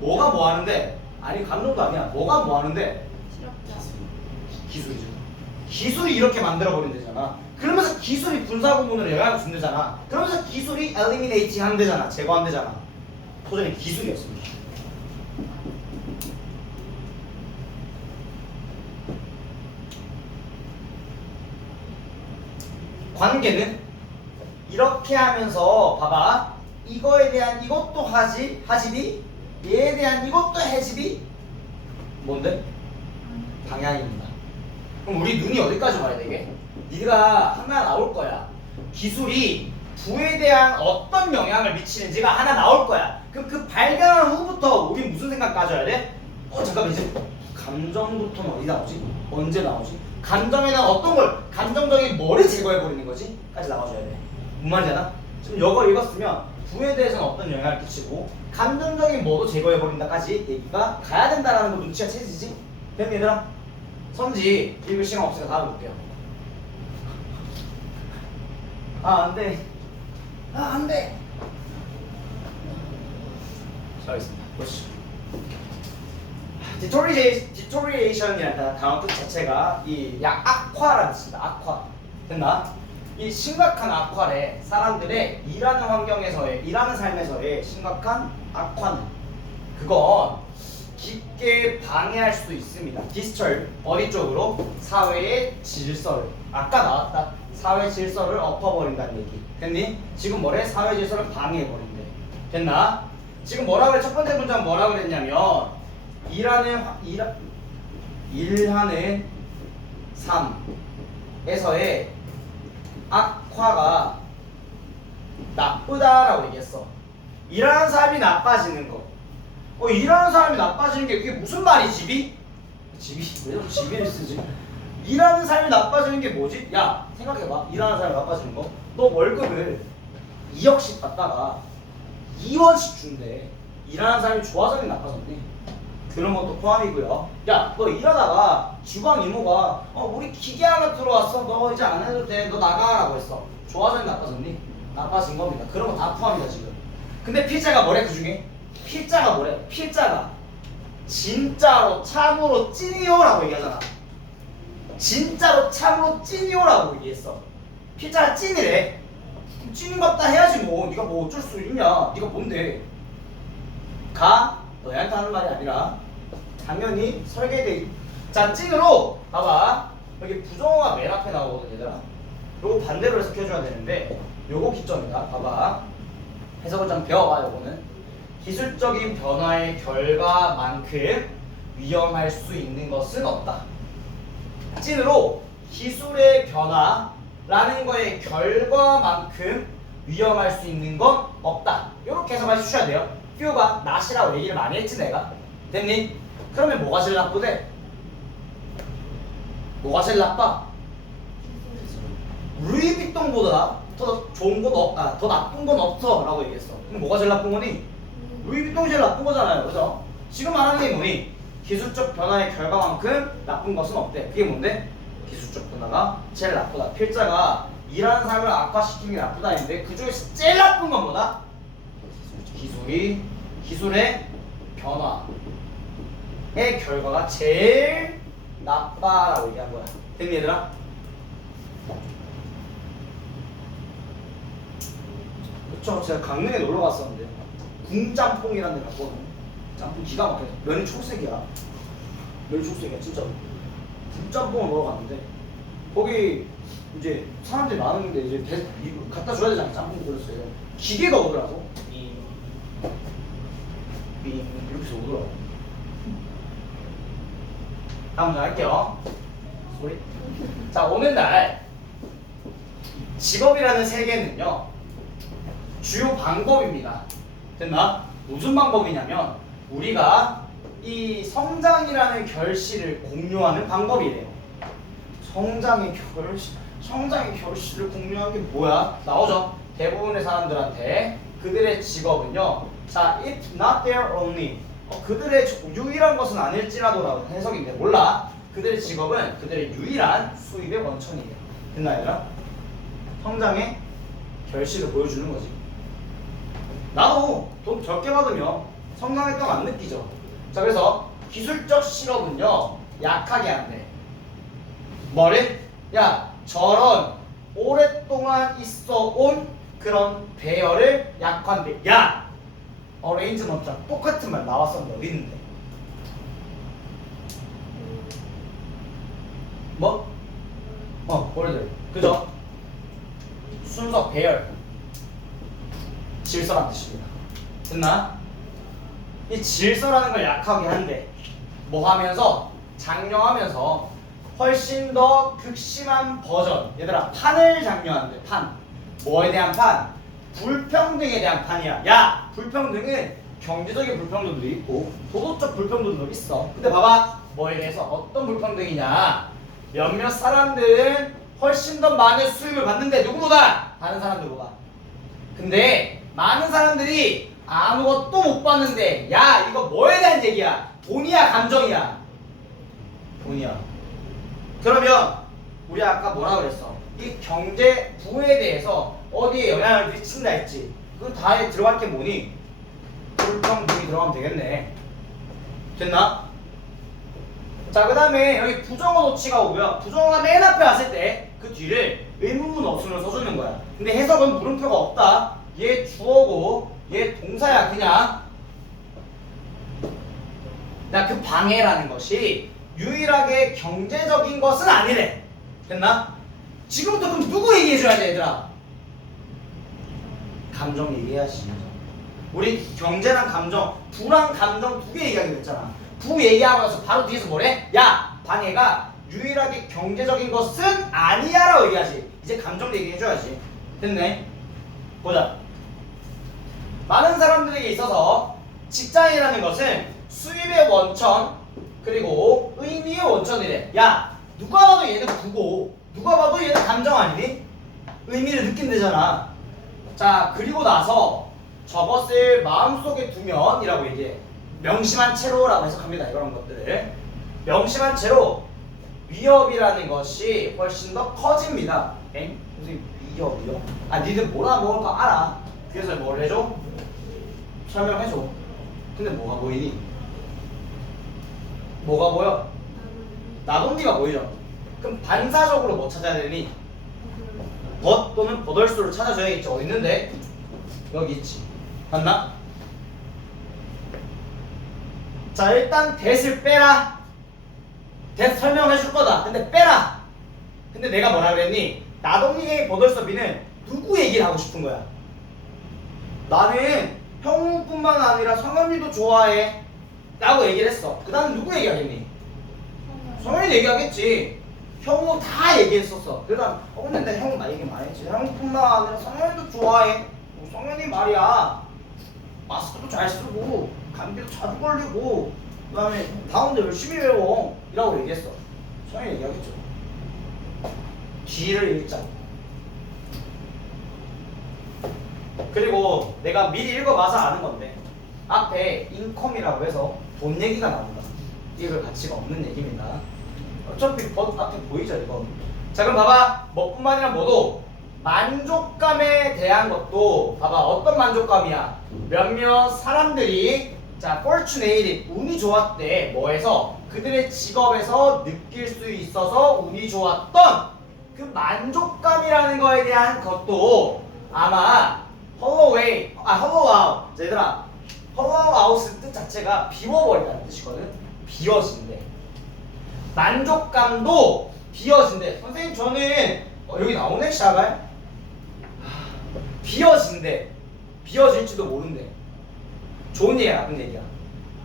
뭐가 뭐 하는데? 아니 감정도 아니야. 뭐가 뭐 하는데? 실업자. 기술이죠. 기술이 이렇게 만들어버린대잖아. 그러면서 기술이 분사구문으로 영향을 준대잖아. 그러면서 기술이 엘리미네이팅 한대잖아. 제거한대잖아. 소재는 기술이었습니다. 관계는 이렇게 하면서 봐봐. 이거에 대한 이것도 하집이 얘에 대한 이것도 해집이 뭔데? 방향입니다. 그럼 우리 눈이 어디까지 봐야 되게? 네가 하나 나올 거야. 기술이 부에 대한 어떤 영향을 미치는지가 하나 나올 거야. 그럼 그 발견한 후부터 우리 무슨 생각 가져야 돼? 잠깐만 이제 감정부터는 어디 나오지? 언제 나오지? 감정에는 어떤 걸 감정적인 뭐를 제거해 버리는 거지? 까지 나와줘야 돼. 뭔 말인지 알아? 지금 이거 읽었으면 부에 대해서는 어떤 영향을 끼치고 감정적인 뭐도 제거해 버린다까지 얘기가 가야 된다라는 거 눈치가 채지지? 됐니 얘들아? 선지 읽을 시간 없으니까 다음 볼게요. 안돼. 안돼. 자, 알겠습니다. 보시죠. 디토리에이션이라는 단어 뜻 자체가 이 악화라는 뜻입니다. 악화. 됐나? 이 심각한 악화래. 사람들의 일하는 환경에서의 일하는 삶에서의 심각한 악화는 그건 깊게 방해할 수도 있습니다. 디스터브 어디 쪽으로? 사회의 질서를. 아까 나왔다. 사회 질서를 엎어버린다는 얘기. 됐니? 지금 뭐래? 사회 질서를 방해해버린대. 됐나? 지금 뭐라 그래? 첫 번째 문장 뭐라 그랬냐면 일하는 삶에서의 악화가 나쁘다라고 얘기했어. 일하는 사람이 나빠지는 거. 일하는 사람이 나빠지는 게 그게 무슨 말이지? 집이 왜 집이를 쓰지? 일하는 사람이 나빠지는 게 뭐지? 야 생각해봐. 일하는 사람이 나빠지는 거. 너 월급을 2억씩 받다가 2원씩 준대. 일하는 사람이 좋아졌니 나빠졌니? 그런 것도 포함이고요. 야 너 일하다가 주방 이모가 우리 기계 하나 들어왔어. 너 이제 안 해도 돼. 너 나가라고 했어. 좋아졌니 나빠졌니? 나빠진 겁니다. 그런 거 다 포함이다 지금. 근데 필자가 뭐래 그 중에? 필자가 뭐래? 필자가 진짜로 참으로 찐이요라고 얘기하잖아. 진짜로 참으로 찐이요라고 얘기했어. 필자가 찐이래. 찐인 같다 해야지 뭐. 네가 뭐 어쩔 수 있냐? 네가 뭔데? 가 너희한테 하는 말이 아니라 당연히 설계돼. 자 찐으로 봐봐. 여기 부정어가 맨 앞에 나오거든 얘들아. 요거 반대로 해석해줘야 되는데 요거 기점이다. 봐봐. 해석을 좀 배워봐. 요거는 기술적인 변화의 결과만큼 위험할 수 있는 것은 없다. 찐으로 기술의 변화라는 거의 결과만큼 위험할 수 있는 건 없다. 이렇게 해석을 해주셔야 돼요. 퓨가 낫이라고 얘기를 많이 했지 내가. 됐니? 그러면 뭐가 제일 나쁘대? 뭐가 제일 나빠? 루이비통보다 더 좋은 건 없다. 더 나쁜 건 없어 라고 얘기했어. 그럼 뭐가 제일 나쁜 거니? 루이비통이 제일 나쁜 거잖아요. 그죠? 지금 말하는 게 뭐니? 기술적 변화의 결과만큼 나쁜 것은 없대. 그게 뭔데? 기술적 변화가 제일 나쁘다. 필자가 일하는 삶을 악화시키는 게 나쁘다 했는데 그 중에서 제일 나쁜 건 뭐다? 기술의 변화의 결과가 제일 나빠라고 얘기한 거야. 됐니 얘들아? 그쵸. 제가 강릉에 놀러 갔었는데 궁짬뽕이라는 데 갔거든. 짬뽕 기가 막혀. 면이 초록색이야. 면이 초록색이야 진짜로. 궁짬뽕을 먹으러 갔는데 거기 이제 사람들이 많은데 이제 이거 갖다 줘야 되잖아. 짬뽕 그랬어요. 기계가 오더라고. 빙 이렇게 해서 오더라고. 다음 문제 할게요. 소리. 자 오늘날 직업이라는 세계는요 주요 방법입니다. 됐나? 무슨 방법이냐면 우리가 이 성장이라는 결실을 공유하는 방법이래요. 성장의 결실을 공유하는 게 뭐야? 나오죠. 대부분의 사람들한테 그들의 직업은요. 자, if not their only. 그들의 유일한 것은 아닐지라도라고 해석인데 몰라. 그들의 직업은 그들의 유일한 수입의 원천이에요. 됐나 얘들아? 성장의 결실을 보여주는 거지. 나도 돈 적게 받으면 성장했다고 안 느끼죠. 자 그래서 기술적 실업은요 약하게 한대. 뭐래? 야 저런 오랫동안 있어 온 그런 배열을 약한데. 야 어레인지먼트랑 똑같은 말 나왔었는데 어디 있는데? 뭐? 원래들 그죠? 순서 배열 질서란 뜻입니다. 됐나? 이 질서라는 걸 약하게 한대. 뭐 하면서? 장려하면서 훨씬 더 극심한 버전. 얘들아 판을 장려한대. 판. 뭐에 대한 판? 불평등에 대한 판이야. 야 불평등은 경제적인 불평등도 있고 도덕적 불평등도 있어. 근데 봐봐 뭐에 대해서 어떤 불평등이냐. 몇몇 사람들은 훨씬 더 많은 수입을 받는데 누구보다? 다른 사람들보다. 근데 많은 사람들이 아무것도 못 받는데 야 이거 뭐에 대한 얘기야? 돈이야 감정이야? 돈이야. 그러면 우리 아까 뭐라 그랬어? 이 경제 부에 대해서 어디에 영향을 미친다 했지. 그 다에 들어갈 게 뭐니? 불평등이 들어가면 되겠네. 됐나? 자 그 다음에 여기 부정어 노치가 오고요. 부정어가 맨 앞에 왔을 때 그 뒤를 의문문 없음을 써주는 거야. 근데 해석은 물음표가 없다. 얘 주어고 얘 동사야. 그냥 그 방해라는 것이 유일하게 경제적인 것은 아니래. 됐나? 지금부터 그럼 누구 얘기해줘야 돼 얘들아? 감정 얘기해야지. 우리 경제랑 감정, 부랑 감정 두 개 얘기하기로 했잖아. 부 얘기하고 나서 바로 뒤에서 뭐래? 야 방해가 유일하게 경제적인 것은 아니야 라고 얘기하지. 이제 감정 얘기해줘야지. 됐네. 보자. 많은 사람들에게 있어서 직장이라는 것은 수입의 원천 그리고 의미의 원천이래. 야 누가 봐도 얘는 부고 누가 봐도 얘는 감정 아니니? 의미를 느낀대잖아. 자 그리고 나서 저것을 마음속에 두면 이라고 얘기해. 명심한 채로라고 해석합니다. 이런 것들을 명심한 채로 위협이라는 것이 훨씬 더 커집니다. 선생님 이협이요? 아 니들 뭐라 먹을 거 알아. 그래서 뭘 해줘? 설명해줘. 근데 뭐가 보이니? 뭐가 보여? 나돈니가 보이죠? 그럼 반사적으로 뭐 찾아야 되니? 벗 또는 버덜수를 찾아줘야겠지. 어디 있는데? 여기 있지. 봤나? 자 일단 that을 빼라. that 설명해 줄 거다. 근데 빼라. 근데 내가 뭐라 그랬니? 나동이의 버덜서비는 누구 얘기를 하고 싶은 거야? 나는 형우뿐만 아니라 성현이도 좋아해 라고 얘기를 했어. 그 다음 누구 얘기하겠니? 성현이 얘기하겠지. 형우 다 얘기했었어. 그 다음 근데 내 형우 나 얘기 많이 했지. 형우뿐만 아니라 성현이도 좋아해. 성현이 말이야 마스크도 잘 쓰고 감기도 자주 걸리고 그 다음에 다운도 열심히 외워 이라고 얘기했어. 성현이 얘기하겠죠. 뒤를 읽자. 그리고 내가 미리 읽어봐서 아는 건데 앞에 인컴이라고 해서 돈 얘기가 나온다. 읽을 가치가 없는 얘기입니다. 어차피 법 앞에 보이죠 이거. 자 그럼 봐봐. 뭐뿐만이라 뭐도 만족감에 대한 것도 봐봐. 어떤 만족감이야? 몇몇 사람들이 자 fortunate 운이 좋았대. 뭐해서? 그들의 직업에서 느낄 수 있어서 운이 좋았던 그 만족감이라는 거에 대한 것도 아마 hollow out. 얘들아 hollow out의 뜻 자체가 비워버린다는 뜻이거든. 비워진대. 만족감도 비워진대. 선생님 저는 여기 나오네 샤갈. 비워진대. 비워질지도 모른대. 좋은 얘기야 나쁜 얘기야?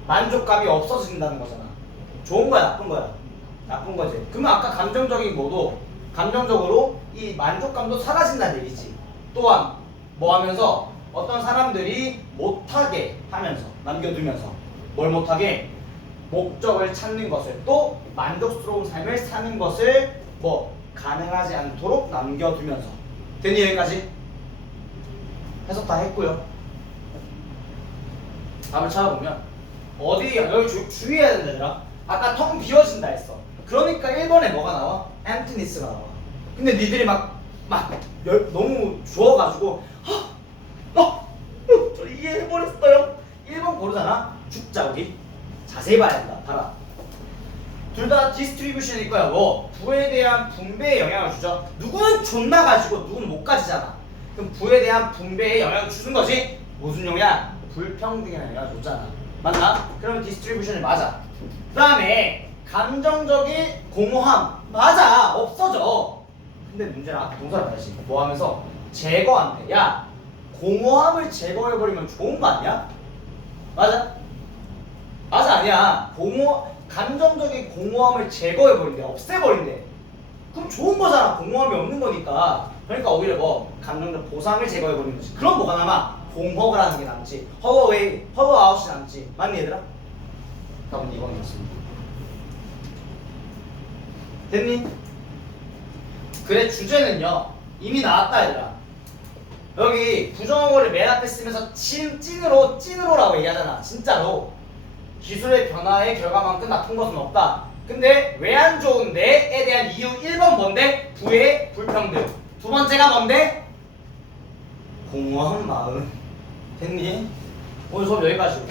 만족감이 없어진다는 거잖아. 좋은 거야 나쁜 거야? 나쁜 거지. 그러면 아까 감정적인 뭐도 감정적으로 이 만족감도 사라진다는 얘기지. 또한 뭐 하면서 어떤 사람들이 못하게 하면서 남겨두면서 뭘 못하게? 목적을 찾는 것을 또 만족스러운 삶을 사는 것을 뭐 가능하지 않도록 남겨두면서. 됐니 여기까지? 해석 다 했고요. 답을 찾아보면 어디 여기 주의해야 된다 얘들아. 아까 텅 비워진다 했어. 그러니까 1번에 뭐가 나와? emptiness가 나와. 근데 니들이 너무 주워가지고 저 이해해버렸어요. 1번 고르잖아. 죽자 우리. 자세히 봐야 된다. 봐라. 둘 다 디스트리뷰션일 거야. 뭐 부에 대한 분배에 영향을 주죠. 누구는 존나 가지고 누구는 못 가지잖아. 그럼 부에 대한 분배에 영향을 주는 거지. 무슨 영향? 불평등에 영향을 줬잖아. 맞나? 그러면 디스트리뷰션이 맞아. 그 다음에 감정적인 공허함 맞아. 없어져. 근데 문제는 앞에 동사를 봐야지. 뭐 하면서? 제거한대. 야 공허함을 제거해버리면 좋은 거 아니야? 맞아? 맞아 아니야. 감정적인 공허함을 제거해버린대. 없애버린대. 그럼 좋은 거잖아. 공허함이 없는 거니까. 그러니까 오히려 뭐 감정적 보상을 제거해버리는 거지. 그럼 뭐가 남아? 공허를 하는 게 남지. hollow out이 남지. 맞니 얘들아? 답은 2번이었습니다. 됐니? 그래 주제는요 이미 나왔다 얘들아. 여기 부정어를 맨 앞에 쓰면서 찐으로라고 얘기하잖아. 진짜로 기술의 변화의 결과만큼 나쁜 것은 없다. 근데 왜 안 좋은데에 대한 이유 1번 뭔데? 부의 불평등. 두 번째가 뭔데? 공허한 마음. 됐니? 오늘 수업 여기까지.